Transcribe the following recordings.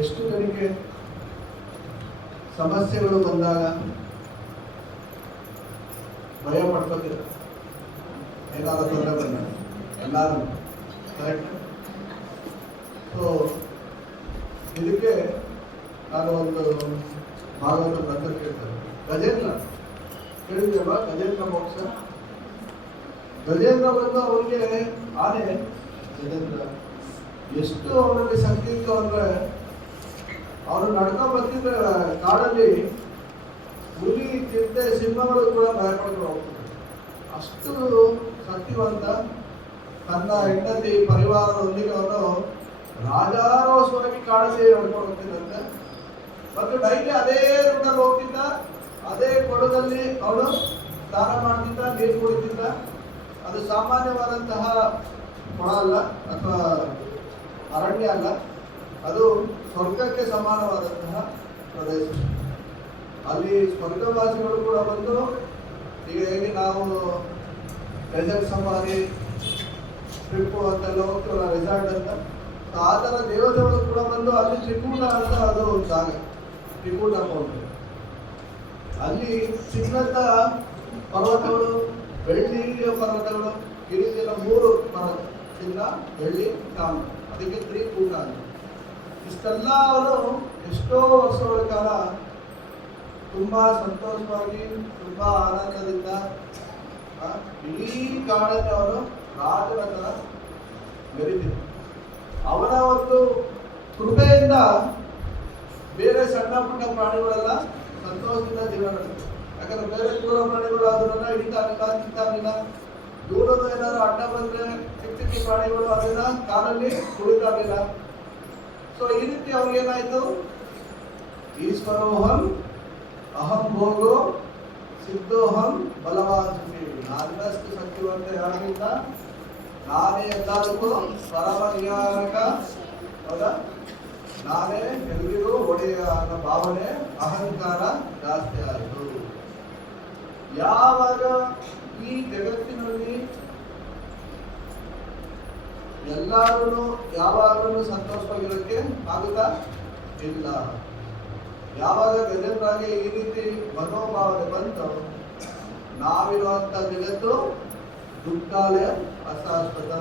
ಎಷ್ಟು ಜನಕ್ಕೆ ಸಮಸ್ಯೆಗಳು ಬಂದಾಗ ಭಯ ಪಡ್ಕೋತೀರ? ಏನಾದರೂ ತೊಂದರೆ ಬಂದಾಗ ಎಲ್ಲರೂ ಕರೆಕ್ಟ್. ಸೊ ಇದಕ್ಕೆ ನಾನು ಒಂದು ಭಾಗವತ ಗ್ರಂಥ ಕೇಳ್ತೇನೆ. ಗಜೇಂದ್ರ ಕೇಳಿದ್ರಲ್ವ? ಗಜೇಂದ್ರ ಮೋಕ್ಷ. ಗಜೇಂದ್ರ ಬಂದು ಅವರಿಗೆ ಆನೆ ಗಜೇಂದ್ರ ಎಷ್ಟು ಅವರಲ್ಲಿ ಶಕ್ತಿ ಇತ್ತು ಅಂದ್ರೆ, ಅವರು ನಡ್ಕೊಂಡು ಬರ್ತಿದ್ರೆ ಕಾಡಲ್ಲಿ ಹುಲಿ, ಚಿರತೆ, ಸಿಂಹಗಳು ಕೂಡ ಭಯಪಡ್ಕೊಂಡು ಹೋಗ್ತಾರೆ. ಅಷ್ಟು ಶಕ್ತಿವಂತ. ತನ್ನ ಹೆಂಡತಿ ಪರಿವಾರದೊಂದಿಗೆ ಅವನು ರಾಜಾರೋಷವಾಗಿ ಕಾಡಲ್ಲಿ ನಡ್ಕೊಂಡು ಹೋಗ್ತಿದ್ದಂತೆ. ಮತ್ತು ಡೈಲಿ ಅದೇ ರೂಟಲ್ಲಿ ಹೋಗ್ತಿದ್ದ, ಅದೇ ಕೊಡದಲ್ಲಿ ಅವನು ಸ್ನಾನ ಮಾಡ್ತಿದ್ದ, ನೀರು ಕುಡಿತಿದ್ದ. ಅದು ಸಾಮಾನ್ಯವಾದಂತಹ ಕೊಳ ಅಲ್ಲ ಅಥವಾ ಅರಣ್ಯ ಅಲ್ಲ, ಅದು ಸ್ವರ್ಗಕ್ಕೆ ಸಮಾನವಾದಂತಹ ಪ್ರದೇಶ. ಅಲ್ಲಿ ಸ್ವರ್ಗವಾಸಿಗಳು ಕೂಡ ಬಂದು, ಈಗ ಹೇಗೆ ನಾವು ರೆಸಾರ್ಟ್ ಸಫಾರಿ ಟ್ರಿಪ್ಪು ಅಂತೆಲ್ಲ ಹೋಗ್ತೀವಲ್ಲ, ರೆಸಾರ್ಟ್ ಅಂತ, ಆ ಥರ ದೇವತೆಗಳು ಕೂಡ ಬಂದು ಅಲ್ಲಿ ತ್ರಿಕೂಟ ಅಂತ ಅದು ಜಾಗ, ತ್ರಿಕೂಟ ಹೋಗ್ತದೆ. ಅಲ್ಲಿ ಚಿನ್ನದ ಪರ್ವತಗಳು, ಬೆಳ್ಳಿಯ ಪರ್ವತಗಳು, ಈ ರೀತಿಯ 3 ಪರ್ವತ, ಚಿನ್ನ, ಬೆಳ್ಳಿ, ತಾಮ್ರ, ಅದಕ್ಕೆ ತ್ರಿಕೂಟ ಅಂತ. ಇಷ್ಟೆಲ್ಲ ಅವರು ಎಷ್ಟೋ ವರ್ಷಗಳ ಕಾಲ ತುಂಬಾ ಸಂತೋಷವಾಗಿ ತುಂಬಾ ಆನಂದದಿಂದ ಇಡೀ ಕಾಡನ್ನು ಅವರು ರಾಜನ ತರ ಮೆರೀತಿದ್ರು. ಅವನ ಒಂದು ಕೃಪೆಯಿಂದ ಬೇರೆ ಸಣ್ಣ ಪುಟ್ಟ ಪ್ರಾಣಿಗಳೆಲ್ಲ ಸಂತೋಷದಿಂದ ಜೀವನ ನಡೆಸಿದ್ರು. ಯಾಕಂದ್ರೆ ಬೇರೆ ದೂರ ಪ್ರಾಣಿಗಳು ಅದನ್ನ ಹಿಡಿತಾರಿಲ್ಲ ದೂರದ ಏನಾದ್ರು ಅಡ್ಡ ಬಂದ್ರೆ ಚಿಕ್ಕ ಚಿಕ್ಕ ಪ್ರಾಣಿಗಳು ಅದನ್ನ ಕಾಲಲ್ಲಿ ಕುಳಿತಾರಿಲ್ಲ. ಸೊ ಈ ರೀತಿ ಅವ್ರಿಗೇನಾಯ್ತು, ಈಶ್ವರೋಹಂ ಅಹಂ ಭೋಗೋ ಸಿದ್ಧೋಹಂ ಬಲವಾನ್ ಸುಖಿ, ನನ್ನಷ್ಟು ಶಕ್ತಿವಂತ ಯಾರಿಗಿಲ್ಲ, ನಾನೇ ಎಲ್ಲರಿಗೂ ಪರಮ ನಿಯಾಮಕ, ಹೌದಾ, ನಾನೇ ಎಲ್ರಿಗೂ ಒಡೆಯ ಅನ್ನೋ ಭಾವನೆ ಅಹಂಕಾರ ಜಾಸ್ತಿ ಆಯಿತು. ಯಾವಾಗ ಈ ಜಗತ್ತಿನಲ್ಲಿ ಎಲ್ಲರೂ ಯಾವಾಗಲೂ ಸಂತೋಷವಾಗಿರೋಕ್ಕೆ ಆಗುತ್ತಾ ಇಲ್ಲ. ಯಾವಾಗ ಗಜೇಂದ್ರಾಗೆ ಈ ರೀತಿ ಮನೋಭಾವನೆ ಬಂತು, ನಾವಿರುವಂತ ಜಗತ್ತು ದುಃಖಾಲಯ ಅಶಾಶ್ವತ.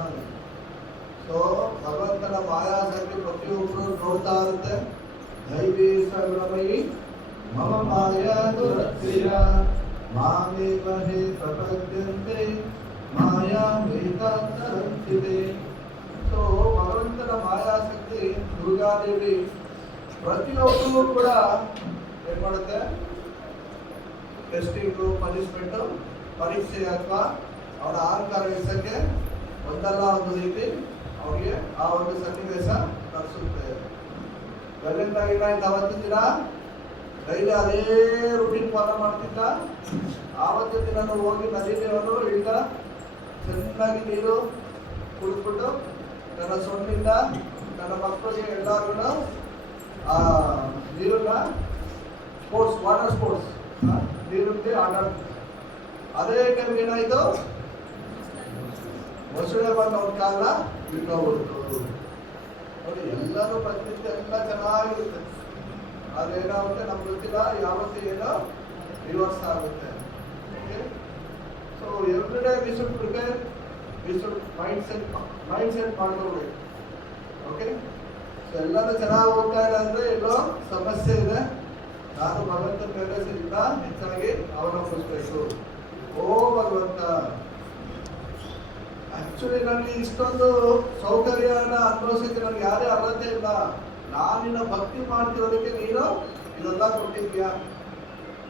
ಸೊ ಭಗವಂತನ ಮಾಯಾಸಕ್ತಿ ಪ್ರತಿಯೊಬ್ಬರು ನೋಡ್ತಾ ಇರುತ್ತೆ. ದೈವೀ ಸರ್ವಮಯಿ ಮಮ ಮಾಯಾ ದುರತ್ಯ ಮಾಮೇವ ಹೇ ಪ್ರಪದ್ಯಂತೆ ಮಾಯಾ ಮೇತಾಂತರಂತಿದೆ. ಸೊ ಭಗವಂತನ ಮಾಯಾಸಕ್ತಿ ದುರ್ಗಾದೇವಿ ಪ್ರತಿಯೊಬ್ಬರಿಗೂ ಕೂಡ ಏನ್ ಮಾಡುತ್ತೆ, ಟೆಸ್ಟಿಂಗು, ಪನಿಷ್ಮೆಂಟು, ಪರೀಕ್ಷೆ ಅಥವಾ ಅವರ ಅಹಂಕಾರ ಇಳಿಸಕ್ಕೆ ಒಂದಲ್ಲ ಒಂದು ರೀತಿ ಅವ್ರಿಗೆ ಆ ಒಂದು ಸನ್ನಿವೇಶ ತರಿಸುತ್ತೆ. ಗಜೇಂದ್ರಾಗ ಅವತ್ತಿನ ದಿನ ಡೈಲಿ ಅದೇ ರೂಟೀನ್ ಫಾಲೋ ಮಾಡ್ತಿದ್ದ. ಆವತ್ತಿನ ದಿನ ಹೋಗಿ ನದಿಗೆ ಅವನು ಇಳಿದ, ಚೆನ್ನಾಗಿ ನೀರು ಕುಡಿದ್ಬಿಟ್ಟು ನನ್ನ ಸೊನ್ನಿಂದ ನನ್ನ ಮಕ್ಕಳಿಗೆ ಎಲ್ಲರಿಗೂ ಆ ನೀರನ್ನ ಸ್ಪೋರ್ಟ್ಸ್, ವಾಟರ್ ಸ್ಪೋರ್ಟ್ಸ್, ನೀರಿಗೆ ಆಟ ಆಡ್ತಿದ್ದ. ಅದೇ ಟೈಮ್ ಏನಾಯ್ತು, ಮೊಸಳೆ ಬಂದು ಅವ್ರ ಕಾಲ ಬಿಟ್ಟೋಗ್ಬಿಡ್ತು. ನೋಡಿ, ಎಲ್ಲರೂ ಪ್ರತಿನಿತ್ಯ ಎಲ್ಲ ಚೆನ್ನಾಗಿರುತ್ತೆ, ಅದೇನಾಗುತ್ತೆ ನಮ್ಗೆ ಗೊತ್ತಿಲ್ಲ, ಯಾವತ್ತೂ ಏನೋ ರಿವರ್ಸ್ ಆಗುತ್ತೆ. Okay, so every day we should prepare, we should mind set ಮಾಡ್ಕೋಬೇಕು. ಓಕೆ, ಸೊ ಎಲ್ಲರೂ ಚೆನ್ನಾಗಿ ಹೋಗ್ತಾ ಇಲ್ಲ ಅಂದ್ರೆ ಎಲ್ಲೋ ಸಮಸ್ಯೆ ಇದೆ. ನಾನು ಭಗವಂತನ ಮೇಲೆ ಹೆಚ್ಚಾಗಿ ಅವಲಂಬಿಸಬೇಕು. ಓ ಭಗವಂತ, ಆಕ್ಚುಲಿ ನನಗೆ ಇಷ್ಟೊಂದು ಸೌಕರ್ಯನ ಅನುಭವಿಸಕ್ಕೆ ನನಗೆ ಯಾರೇ ಅರ್ಹತೆ ಇಲ್ಲ. ನಾನಿನ್ನ ಭಕ್ತಿ ಮಾಡ್ತಿರೋದಕ್ಕೆ ನೀನು ಇದೆಲ್ಲ ಕೊಟ್ಟಿದ್ಯಾ.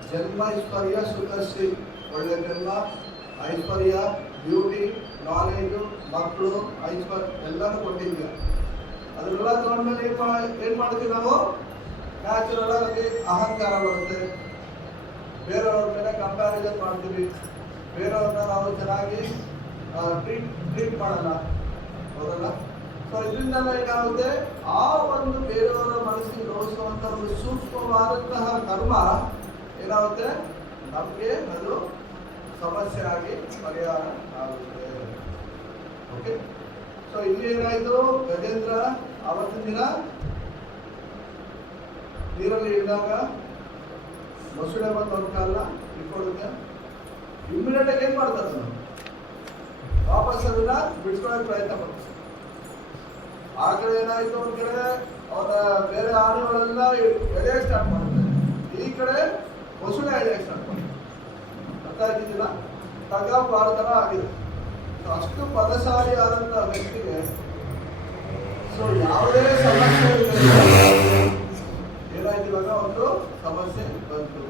ಜನ್ಮ ಐಶ್ವರ್ಯ ಸುಖಶ್ರೀ, ಒಳ್ಳೆ ಜನ್ಮ, ಐಶ್ವರ್ಯ, ಬ್ಯೂಟಿ, ನಾಲೆಜು, ಮಕ್ಕಳು, ಐಶ್ವರ್ಯ ಎಲ್ಲನೂ ಕೊಟ್ಟಿದ್ಯಾ. ಅದನ್ನೆಲ್ಲ ತಗೊಂಡ್ಮೇಲೆ ಏನ್ ಮಾಡ್ತೀವಿ ನಾವು, ನ್ಯಾಚುರಲ್ ಆಗಿ ಅಹಂಕಾರ ಬರುತ್ತೆ. ಬೇರೆಯವ್ರ ಮೇಲೆ ಕಂಪ್ಯಾರಿಸನ್ ಮಾಡ್ತೀವಿ, ಬೇರೆಯವ್ರನ್ನ ನಾವು ಚೆನ್ನಾಗಿ ಟ್ರೀಟ್ ಮಾಡಲ್ಲ, ಹೌದಲ್ಲ. ಸೊ ಇದರಿಂದೆಲ್ಲ ಏನಾಗುತ್ತೆ, ಆ ಒಂದು ಬೇರೆಯವರ ಮನಸ್ಸಿಗೆ ನೋಯಿಸುವಂತ ಒಂದು ಸೂಕ್ಷ್ಮವಾದಂತಹ ಕರ್ಮ ಏನಾಗುತ್ತೆ, ನಮಗೆ ಅದು ಸಮಸ್ಯೆ ಆಗಿ ಪರಿಹಾರ ಆಗುತ್ತೆ. ಓಕೆ, ಸೊ ಇಲ್ಲಿ ಏನಾಯ್ತು, ಗಜೇಂದ್ರ ಅವತ್ತಿನ ದಿನ ನೀರಲ್ಲಿ ಇಳಿದಾಗ ಮೊಸಳೆ ಬಂದು ಅವ್ರ ಕಾಲನ್ನ ಇಟ್ಕೊಳ್ಳುತ್ತೆ. ಇಮ್ಮಿಡಿಯೇಟ್ ಆಗಿ ಏನ್ ಮಾಡ್ತಾರೆ, ನಾವು ವಾಪಸ್ ಅದನ್ನ ಬಿಡಿಸ್ಕೊಳ್ಳೋಕೆ ಪ್ರಯತ್ನ ಮಾಡ್ತಾರೆ. ಆ ಕಡೆ ಏನಾಯ್ತು, ಒಂದ್ ಕಡೆ ಅವರ ಬೇರೆ ಆನೆಗಳೆಲ್ಲ ಎಳೆಯಕ್ಕೆ ಸ್ಟಾರ್ಟ್ ಮಾಡ್ತಾರೆ, ಈ ಕಡೆ ಮೊಸಳೆ ಎಳೆಯಕ್ಕೆ ಸ್ಟಾರ್ಟ್ ಮಾಡ್ತಾರೆ. ಅರ್ಥ ಆಗಿದ್ದಿಲ್ಲ, ತಗ ಬಾರ ತರ ಆಗಿದೆ. ಅಷ್ಟು ಪದಶಾಲಿ ಆದಂತ ವ್ಯಕ್ತಿಗೆ ಸೊ ಯಾವುದೇ ಸಮಸ್ಯೆ ಏನಾಯ್ತು, ಇವಾಗ ಒಂದು ಸಮಸ್ಯೆ ಬಂತು.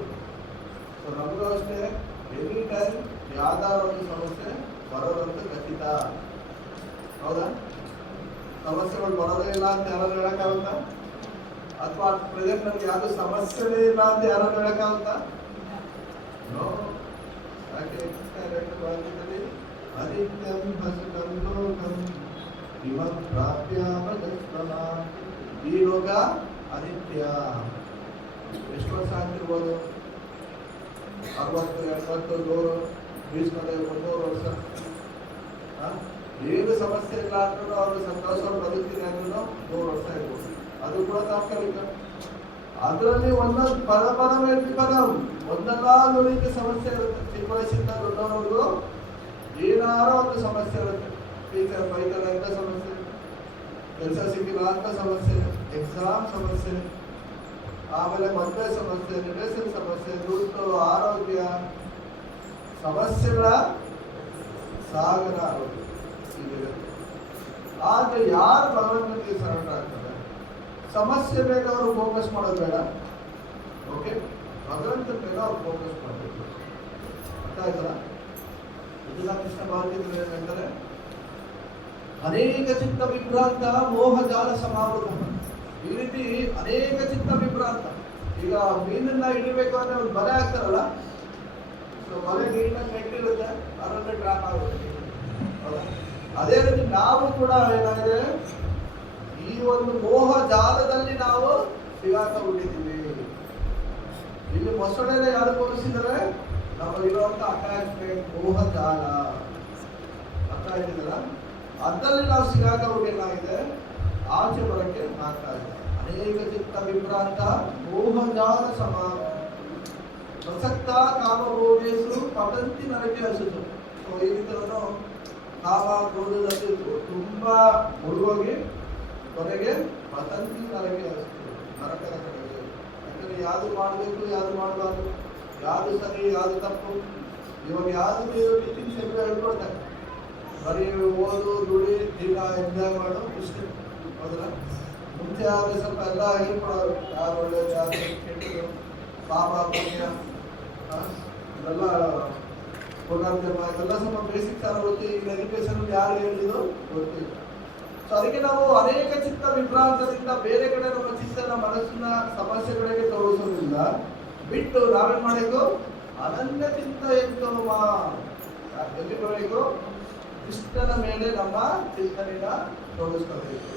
ಸೊ ನಮಗೂ ಅಷ್ಟೇ ಎನಿ ಟೈಮ್ ಯಾವ್ದಾರ ಒಂದು ಸಮಸ್ಯೆ ಬರೋದಂತ ಖಚಿತ, ಹೌದಾ. ಸಮಸ್ಯೆಗಳು ಬರೋದೇ ಇಲ್ಲ ಅಂತ ಯಾರು ಹೇಳಕ್ಕಾಗುತ್ತಾ, ಅಥವಾ ಪ್ರೆಸೆಂಟ್ ನಮ್ಗೆ ಯಾವ್ದು ಸಮಸ್ಯೆನೇ ಇಲ್ಲ ಅಂತ ಯಾರು ಹೇಳಕ್ಕಾಗುತ್ತಾ? ನೋ. ಯಾಕೆ ಅನಿತ್ಯಂ ಹಸಿತಂ ಲೋಕಂ ಇಮಂ ಪ್ರಾಪ್ಯಾಮಜಸ್ವನ. ಈ ಲೋಕ ಅನಿತ್ಯ. ಎಷ್ಟು ವರ್ಷ ಆಗ್ತಿರ್ಬೋದು, 60, 70, 100, 20, 300 ವರ್ಷ. ಏನು ಸಮಸ್ಯೆ ಇಲ್ಲ ಅಂದ್ರೂ ಅವರು ಸಂತೋಷವಾಗಿ ಬದುಕ್ತೀನಿ ಅಂದ್ರೂ 100 ವರ್ಷ ಇರ್ಬೋದು. ಅದು ಕೂಡ ತಾತ್ಕಾಲಿಕ. ಅದರಲ್ಲಿ ಒಂದೊಂದು ಪರಪರಂ ಒಂದೆಲ್ಲ ರೀತಿಯ ಸಮಸ್ಯೆ ಇರುತ್ತೆ. ಚಿಕ್ಕ ವಯಸ್ಸಿಂದ ದೊಡ್ಡವರೆಗೂ ಏನಾರೋ ಒಂದು ಸಮಸ್ಯೆ ಇರುತ್ತೆ. ಟೀಚರ್ ಬೈತಾರೆ ಅಂತ ಸಮಸ್ಯೆ, ಕೆಲಸ ಸಿಕ್ಕಿಲ್ಲ ಅಂತ ಸಮಸ್ಯೆ, ಎಕ್ಸಾಮ್ ಸಮಸ್ಯೆ, ಆಮೇಲೆ ಮದುವೆ ಸಮಸ್ಯೆ, ರಿಲೇಷನ್ ಸಮಸ್ಯೆ, ದುಡ್ಡು, ಆರೋಗ್ಯ ಸಮಸ್ಯೆಗಳ ಸಾಗರ ಆರೋಗ್ಯ ಇದೆ. ಆದ್ರೆ ಯಾರು ಭಗವಂತನಿಗೆ ಶರಣರಾಗ್ತಾರೆ, ಸಮಸ್ಯೆ ಮೇಲೆ ಅವರು ಫೋಕಸ್ ಮಾಡೋದು ಬೇಡ. ಓಕೆ, ಭಗವಂತನ ಮೇಲೆ ಅವ್ರು ಫೋಕಸ್ ಮಾಡಬೇಕು. ಅರ್ಥ ಆಯ್ತಲ್ಲ? ಇದೆಲ್ಲ ಕೃಷ್ಣ ಭಾರತೀಯ ಏನಂತಾರೆ, ಅನೇಕ ಚಿತ್ತ ವಿಭ್ರಾಂತ ಮೋಹ ಜಾಲ ಸಮಾವೃತ. ಈ ರೀತಿ ಅನೇಕ ಚಿತ್ತ ವಿಭ್ರಾಂತ. ಈಗ ಮೀನನ್ನ ಹಿಡಿಬೇಕು ಅಂದ್ರೆ ಒಂದು ಬಲೆ ಹಾಕ್ತಾರಲ್ಲ, ಬಲೆ ನೀರಿನಲ್ಲಿ ನೆಟ್ಟಿರುತ್ತೆ, ಅದರಲ್ಲಿ ಟ್ರಾಪ್ ಆಗುತ್ತೆ. ಅದೇ ರೀತಿ ನಾವು ಕೂಡ ಏನಾಗಿದೆ, ಈ ಒಂದು ಮೋಹ ಜಾಲದಲ್ಲಿ ನಾವು ಸಿಗಾಕೊಂಡಿದ್ದೀವಿ. ಇಲ್ಲಿ ಮೊಸಳೆನ ಯಾರು ತೋರಿಸಿದರೆ ನಮ್ಮಲ್ಲಿರುವಂತ ಅಟ್ಯಾಚ್ಮೆಂಟ್, ಮೋಹ ಜಾಲ. ಅರ್ಥ ಆಗಿದೆಯಲ್ಲ? ಅದರಲ್ಲಿ ನಾವು ಸಿಗಾಕೊಂಡಿದ್ದಾಗಿದೆ, ಆಚೆ ಬರಕ್ಕೆ ಆಗ್ತಾ ಇದೆ. ಅನೇಕ ಚಿತ್ತ ವಿಭ್ರಾಂತ ಮೋಹಜಾಲ ಸಮ ಪ್ರಸಕ್ತ ಕಾಮಭೋಗೇಶು ಪತಂತಿ ನರಕೆ ಹಸಿತು. ಈ ರೀತಿಯನ್ನು ಕಾಮ ಕ್ರೋಧದಲ್ಲಿ ತುಂಬಾ ಮುಳುಗೋಗಿ ಕೊನೆಗೆ ಪತಂತಿ ನರಕೆ ಹಸಿತು, ನರಕದ ಕಡೆಗೆ. ಯಾಕಂದ್ರೆ ಯಾವುದು ಮಾಡಬೇಕು, ಯಾವುದು ಮಾಡಬಾರ್ದು, ಯಾವುದು ಸರಿ, ಯಾವುದು ತಪ್ಪು, ಇವಾಗ ಯಾವುದು ನೀವು ಟೀಚಿಂಗ್ ಸೆಂಟರ್ ಹೇಳ್ಕೊಡ್ತಾರೆ. ಬರೀ ಓದು, ದುಡಿ, ದಿನ ಎಂಜಾಯ್ ಮಾಡು ಇಷ್ಟೇ. ಹೌದಲ್ಲ? ಮುಂಚೆ ಆದರೆ ಸ್ವಲ್ಪ ಎಲ್ಲ ಹೇಳ್ಕೊಡೋರು, ಯಾರು ಒಳ್ಳೆಯದು, ಯಾರು ಕೆಟ್ಟದು, ಪಾಪ ಪುಣ್ಯ, ಇದೆಲ್ಲ ಪುನರ್ಜನ್ಮ, ಇದೆಲ್ಲ ಸ್ವಲ್ಪ ಬೇಸಿಕ್ ತರ ಗೊತ್ತು. ಈಗ ಎಜುಕೇಶನ್ ಯಾರು ಹೇಳಿದ್ರು ಗೊತ್ತಿಲ್ಲ. ಸೊ ಅದಕ್ಕೆ ನಾವು ಅನೇಕ ಚಿತ್ತ ವಿಭ್ರಾಂತದಿಂದ ಬೇರೆ ಕಡೆ ನಮ್ಮ ಚಿತ್ತನ ಮನಸ್ಸಿನ ಸಮಸ್ಯೆಗಳಿಗೆ ತೋರಿಸೋದ್ರಿಂದ ಬಿಟ್ಟು ನಾವೇನ್ ಮಾಡಬೇಕು, ಅನನ್ಯ ಚಿತ್ತ ಎಂದು ಎಲ್ಲಿ ಬರಬೇಕು, ಕೃಷ್ಣನ ಮೇಲೆ ನಮ್ಮ ಚಿಂತನೆಯ ತೋರಿಸ್ಕೋಬೇಕು.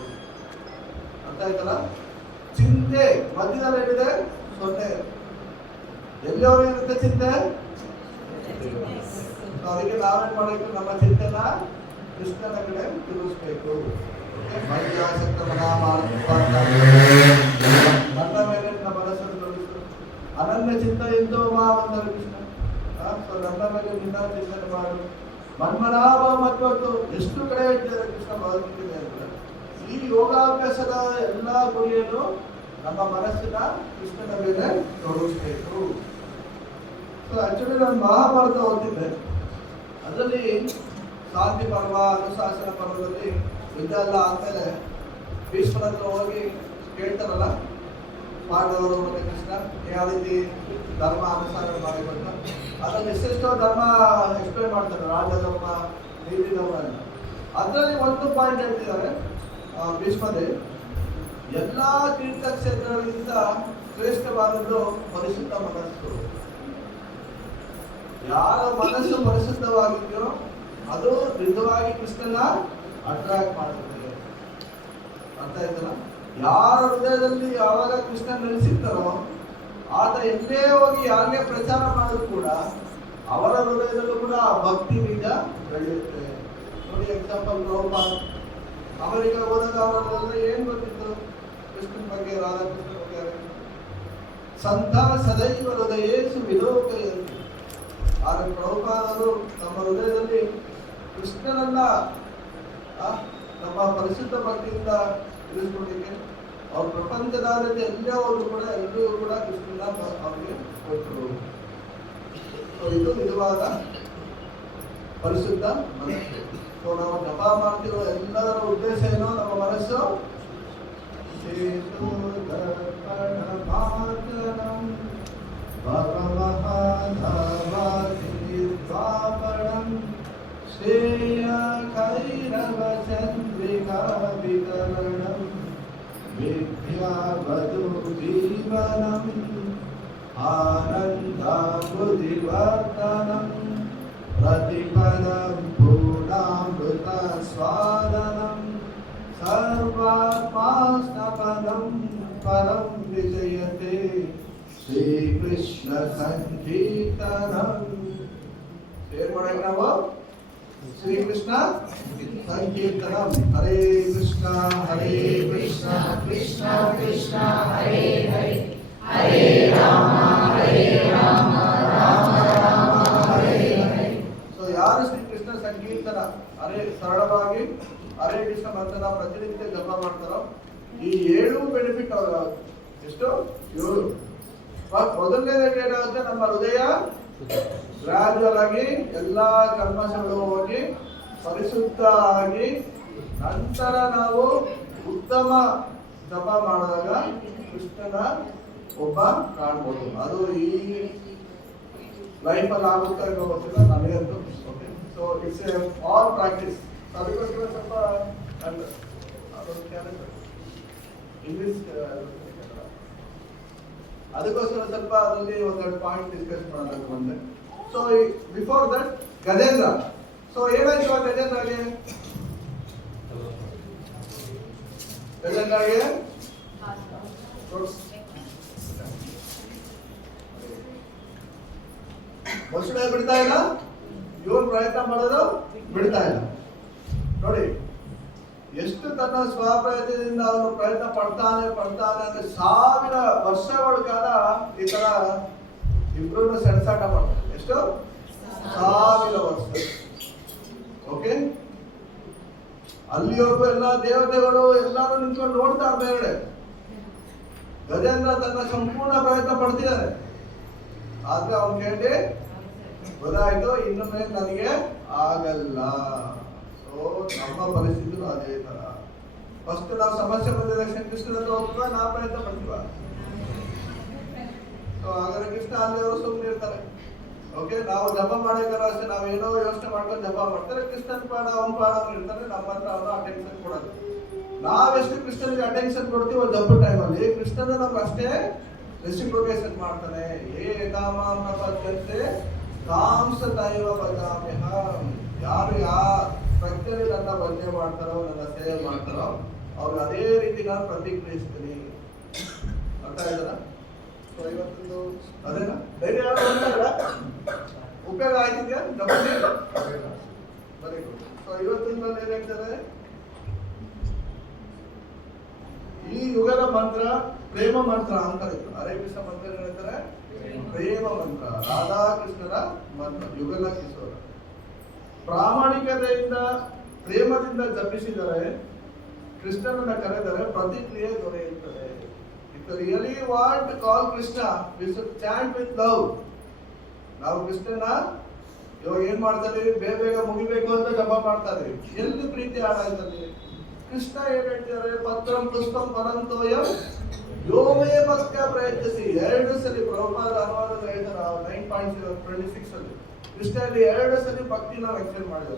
ಅರ್ಥ ಆಯ್ತಲ್ಲ? ಚಿಂತೆ ಮಧ್ಯದಲ್ಲಿ ಏನಿದೆ, 0. ಎಲ್ಲಿವರೆಗೆ ಇರುತ್ತೆ ಚಿಂತೆ? ಅದಕ್ಕೆ ನಾವೇನ್ ಮಾಡಬೇಕು, ನಮ್ಮ ಚಿಂತನ ಕೃಷ್ಣನ ಕಡೆ ತಿರುಗಿಸ್ಬೇಕು. ಮಧ್ಯಾಸಕ್ತ ನನ್ನ ಮೇಲೆ ನಮ್ಮ ಮನಸ್ಸನ್ನು ತೋರಿಸು. ಅನನ್ಯ ಚಿತ್ತ ಎಂದು ಅಂತಾರೆ ಕೃಷ್ಣ. ಸೊ ನನ್ನ ಮೇಲೆ ನಿನ್ನ ಚಿಂತನೆ ಮಾಡು. ಮನ್ಮನಾಭ ಮತ್ತು ಎಷ್ಟು ಕಡೆ ಹೇಳ್ತಾರೆ ಕೃಷ್ಣ ಭಗವದ್ಗೀತೆ ಅಂದ್ರೆ, ಈ ಯೋಗಾಭ್ಯಾಸದ ಎಲ್ಲಾ ಗುರಿಯನ್ನು ನಮ್ಮ ಮನಸ್ಸಿನ ಕೃಷ್ಣನ ಮೇಲೆ ತೊಡಗಿಸ್ಬೇಕು. ಸೊ ಆಕ್ಚುಲಿ ನಾನು ಮಹಾಭಾರತ ಓದ್ತಿದ್ದೆ. ಅದರಲ್ಲಿ ಶಾಂತಿ ಪರ್ವ, ಅನುಶಾಸನ ಪರ್ವದಲ್ಲಿ ಯುದ್ಧ ಎಲ್ಲ ಆದ್ಮೇಲೆ ಭೀಷ್ಮರ ಹತ್ರ ಹೋಗಿ ಕೇಳ್ತಾರಲ್ಲ ಪಾಂಡವರು ಮತ್ತೆ ಕೃಷ್ಣ ಯಾವ ರೀತಿ ಧರ್ಮ ಅನುಸರಣೆ ಮಾಡಬೇಕಂತ. ಅದರಲ್ಲಿ ಎಷ್ಟೆಷ್ಟೋ ಧರ್ಮ ಎಕ್ಸ್ಪ್ಲೇನ್ ಮಾಡ್ತಾರೆ, ರಾಜಧರ್ಮ, ನೀತಿ ಧರ್ಮ ಎಲ್ಲ. ಅದರಲ್ಲಿ ಒಂದು ಪಾಯಿಂಟ್ ಹೇಳ್ತಿದ್ದಾರೆ ಭೀಷ್ಮದೇ, ಎಲ್ಲಾ ತೀರ್ಥಕ್ಷೇತ್ರಗಳಿಗಿಂತ ಶ್ರೇಷ್ಠವಾದದ್ದು ಪರಿಶುದ್ಧ ಮನಸ್ಸು. ಯಾರ ಮನಸ್ಸು ಪರಿಶುದ್ಧವಾಗಿದೆಯೋ ಅದು ನಿಜವಾಗಿ ಕೃಷ್ಣನ ಅಟ್ರಾಕ್ಟ್ ಮಾಡುತ್ತದೆ. ಅರ್ಥ ಆಯ್ತಲ್ಲ? ಯಾರ ಹೃದಯದಲ್ಲಿ ಯಾವಾಗ ಕೃಷ್ಣ ನೆಲೆಸಿರ್ತಾರೋ ಆತ ಎಲ್ಲೇ ಹೋಗಿ ಯಾರನ್ನೇ ಪ್ರಚಾರ ಮಾಡಿದ್ರು ಕೂಡ ಅವರ ಹೃದಯದಲ್ಲೂ ಕೂಡ ಭಕ್ತಿ ಬೀಜ ಬೆಳೆಯುತ್ತೆ. ನೋಡಿ, ಎಕ್ಸಾಂಪಲ್ ಪ್ರಭುಪಾದ ಅಮೆರಿಕ ಹೋದಾಗ ಅವರೆಲ್ಲ ಏನ್ ಗೊತ್ತಿತ್ತು ಕೃಷ್ಣನ ಬಗ್ಗೆ, ರಾಧಾಕೃಷ್ಣ ಬಗ್ಗೆ? ಸಂತ ಸದೈವ ಹೃದಯೇಸು ವಿಲೋಕಯಂತಿ. ಆದರೆ ಪ್ರಭುಪಾದರು ನಮ್ಮ ಹೃದಯದಲ್ಲಿ ಕೃಷ್ಣನನ್ನ ನಮ್ಮ ಪರಿಶುದ್ಧ ಭಕ್ತಿಯಿಂದ ಇರಿಸ್ಕೊಳ್ಲಿಕ್ಕೆ ಅವ್ರ ಪ್ರಪಂಚದಾದ್ಯಂತ ಎಲ್ಲೇ ಹೋದ್ರು ಕೂಡ ಎಲ್ಲರೂ ಕೂಡ ಕೃಷ್ಣನ ಅವ್ರಿಗೆ ಕೊಟ್ಟರು. ಇದು ನಿಜವಾದ ಪರಿಶುದ್ಧ ಮನಸ್ಸು. ಸೊ ನಾವು ಜಪ ಮಾಡ್ತಿರೋ ಎಲ್ಲದರ ಉದ್ದೇಶ ಏನೋ, ನಮ್ಮ ಮನಸ್ಸು ಶ್ರೇಯ ಕೈರವ ಚಂದ್ರಿಕಾ ವಿತರಣಂ ವಿದ್ಯಾ ವಧು ಜೀವನಂ ಆನಂದ ಬುದ್ಧಿವರ್ಧನಂ ಪ್ರತಿಪದಂ ಪೂರ್ಣಾಮೃತ ಸ್ವಾದನಂ ಸರ್ವಾತ್ಮಾಸ್ತಪನಂ ಪರಂ ವಿಜಯತೆ ಶ್ರೀಕೃಷ್ಣ ಸಂಕೀರ್ತನಂ. ಏನ್ ಮಾಡಬೇಕು ನಾವು? ಶ್ರೀಕೃಷ್ಣ ಸಂಕೀರ್ತನಂ. ಹರೇ ಕೃಷ್ಣ ಹರೇ ಕೃಷ್ಣ ಕೃಷ್ಣ ಕೃಷ್ಣ ಹರೇ ಹರೇ, ಹರೇ ರಾಮ ರಾಮ ರಾಮ ಹರೇ ಹರೇ. ಸೊ ಯಾರು ಶ್ರೀಕೃಷ್ಣ ಸಂಕೀರ್ತನ ಹರೇ ಸರಳವಾಗಿ ಹರೇ ಕೃಷ್ಣ ಮಂತ್ರನ ಪ್ರತಿನಿತ್ಯ ಜಪ ಮಾಡ್ತಾರೋ ಈ 7 ಬೆನಿಫಿಟ್ ಎಷ್ಟು 7. ಮೊದಲನೇದಾಗಿ ಏನಾಗುತ್ತೆ, ನಮ್ಮ ಹೃದಯ ಗ್ರಾಜುವಲ್ ಆಗಿ ಎಲ್ಲಾ ಕಲ್ಮಶಗಳು ಹೋಗಿ ಪರಿಶುದ್ಧ ಆಗಿ ನಂತರ ನಾವು ಉತ್ತಮ ಜಪ ಮಾಡಿದಾಗ ಕೃಷ್ಣನ ಒಬ್ಬ ಕಾಣ್ಬೋದು. ಅದು ಈ ಲೈಫಲ್ಲಿ ಆಗುತ್ತಾ ಇರೋ ಗೊತ್ತಿಲ್ಲ ನನಗಂತೂ. Okay, so it's A all practice. ಅದಕ್ಕೋಸ್ಕರ ಸ್ವಲ್ಪ ಇಂಗ್ಲಿಷ್ ಅದಕ್ಕೋಸ್ಕರ ಸ್ವಲ್ಪ ಅದರಲ್ಲಿ ಒಂದೆರಡು ಪಾಯಿಂಟ್ ಡಿಸ್ಕಸ್ ಮಾಡೋದಕ್ಕೆ ಬಂದೆ. So before that Gajendra. So ಏನಾಯ್ತು ಗಜೇಂದ್ರಗೆ? ಮೊಸಳೆ ಬಿಡ್ತಾ ಇಲ್ಲ, ಇವನು ಪ್ರಯತ್ನ ಮಾಡೋದು ಬಿಡ್ತಾ ಇಲ್ಲ. ನೋಡಿ ಎಷ್ಟು ತನ್ನ ಸ್ವಪ್ರಯತ್ನದಿಂದ ಅವನು ಪ್ರಯತ್ನ ಪಡ್ತಾನೆ ಅಂದ್ರೆ 1000 ವರ್ಷಗಳ ಕಾಲ ಈ ತರ ಇಬ್ರು ಸೆಣಸಾಟ ಮಾಡ್ತಾರೆ. ಎಷ್ಟು? 1000 ವರ್ಷ. ಓಕೆ, ಅಲ್ಲಿವರೆಗೂ ಎಲ್ಲ ದೇವತೆಗಳು ಎಲ್ಲರೂ ನಿಂತ್ಕೊಂಡು ನೋಡ್ತಾರೆ ಬೇರೆ. ಗಜೇಂದ್ರ ತನ್ನ ಸಂಪೂರ್ಣ ಪ್ರಯತ್ನ ಪಡ್ತಿದ್ದಾರೆ. ಆದ್ರೆ ಅವನು ಕೇಳಿ ಗೊತ್ತಾಯ್ತು, ಇನ್ನು ಮೇಲೆ ನನಗೆ ಆಗಲ್ಲ. ಸೊ ನಮ್ಮ ಪರಿಸ್ಥಿತಿ ಅದೇ ತರ. ಫಸ್ಟ್ ನಾವು ಸಮಸ್ಯೆ ಬಂದಿದೆ, ಕೃಷ್ಣನ ಹತ್ರ ಹೋಗ್ತೀವ, ನಾವು ಪ್ರಯತ್ನ ಪಡ್ತೀವ. ಸೊ ಹಾಗಾದ್ರೆ ಕೃಷ್ಣ ಅಲ್ಲಿಯವರು ಸುಮ್ಮನೆ ಇರ್ತಾರೆ. ಓಕೆ, ನಾವು ಜಪ ಮಾಡಬೇಕಾದ್ರೆ ಅಷ್ಟೇ, ನಾವೇನೋ ಯೋಚನೆ ಮಾಡ್ಕೊಂಡು ಜಪ ಮಾಡ್ತಾರೆ. ಕೃಷ್ಣನ್ ಪಾಡ ಅವ್ನ ಪಾಡ ಇರ್ತಾರೆ, ನಮ್ಮ ಹತ್ರ ಅವನು ಅಟೆನ್ಷನ್ ಕೊಡೋದು. ನಾವೆಷ್ಟು ಕೃಷ್ಣನಿಗೆ ಅಟೆನ್ಷನ್ ಕೊಡ್ತೀವೋ ಜಪ ಟೈಮಲ್ಲಿ, ಕೃಷ್ಣನ ನಮ್ಗೆ ಅಷ್ಟೇ ರೆಸಿಪ್ರೊಕೇಷನ್ ಮಾಡ್ತಾನೆ. ಕಾಂಸ ದೈವ ಬದಾಮ್ಯಹ. ಯಾರು ಪ್ರಜ್ಞೆ ನನ್ನ ವಂದನೆ ಮಾಡ್ತಾರೋ, ನನ್ನ ಸೇವೆ ಮಾಡ್ತಾರೋ ಅವ್ರಿಗೆ ಅದೇ ರೀತಿ ನಾನು ಪ್ರತಿಕ್ರಿಯಿಸ್ತೀನಿ. ಅರ್ಥ ಆಯ್ತಲ್ಲ? ಸೊ ಇವತ್ತೊಂದು ಅದೇನಾ ಧೈರ್ಯ ಉಪಯೋಗ ಆಯ್ತಿದ್ಯಾ? Very good. ಸೊ ಇವತ್ತಿನ ಏನ್ ಹೇಳ್ತಾರೆ, ಈ ಯುಗದ ಮಂತ್ರ ಪ್ರೇಮ ಮಂತ್ರ ಅಂತ ಹೇಳ್ತಾರೆ. ಹರೇ ಕೃಷ್ಣ ಮಂತ್ರ ಏನ್ ಹೇಳ್ತಾರೆ? ಪ್ರೇಮ ಮಂತ್ರ, ರಾಧಾಕೃಷ್ಣರ ಮಂತ್ರ, ಯುಗಲ ಕಿಶೋರ. ಪ್ರಾಮಾಣಿಕತೆಯಿಂದ ಪ್ರೇಮದಿಂದ ಜಪಿಸಿದರೆ, ಕೃಷ್ಣನನ್ನ ಕರೆದರೆ ಪ್ರತಿಕ್ರಿಯೆ ದೊರೆಯುತ್ತದೆ. If you really want to call Krishna, we should chant with love. ನಾವು ಕೃಷ್ಣನ ಇವಾಗ ಏನ್ ಮಾಡ್ತಾರೆ, ಬೇಗ ಮುಗಿಬೇಕು ಅಂತ ಜಪ ಮಾಡ್ತಾ ಇದೀವಿ. ಎಲ್ಲಿ ಪ್ರೀತಿ ಹಾಳಾಯ್ತದೆ? ಕೃಷ್ಣ ಏನ್ ಹೇಳ್ತಿದ್ದಾರೆ? ಪತ್ರಂ ಪುಷ್ಪಂ ಪರಂತೋಯಂ ಯೋಮೇ ಭಕ್ತ್ಯ ಪ್ರಯತ್ನಿಸಿ. 2 ಸರಿ ಪ್ರಭುಪಾದ ಅನುವಾದ ಹೇಳ್ತಾರೆ 9.26 ಅಲ್ಲಿ. ಕೃಷ್ಣ ಇಲ್ಲಿ 2 ಸರಿ ಭಕ್ತಿನ ವ್ಯಕ್ತ ಮಾಡಿದ್ರು.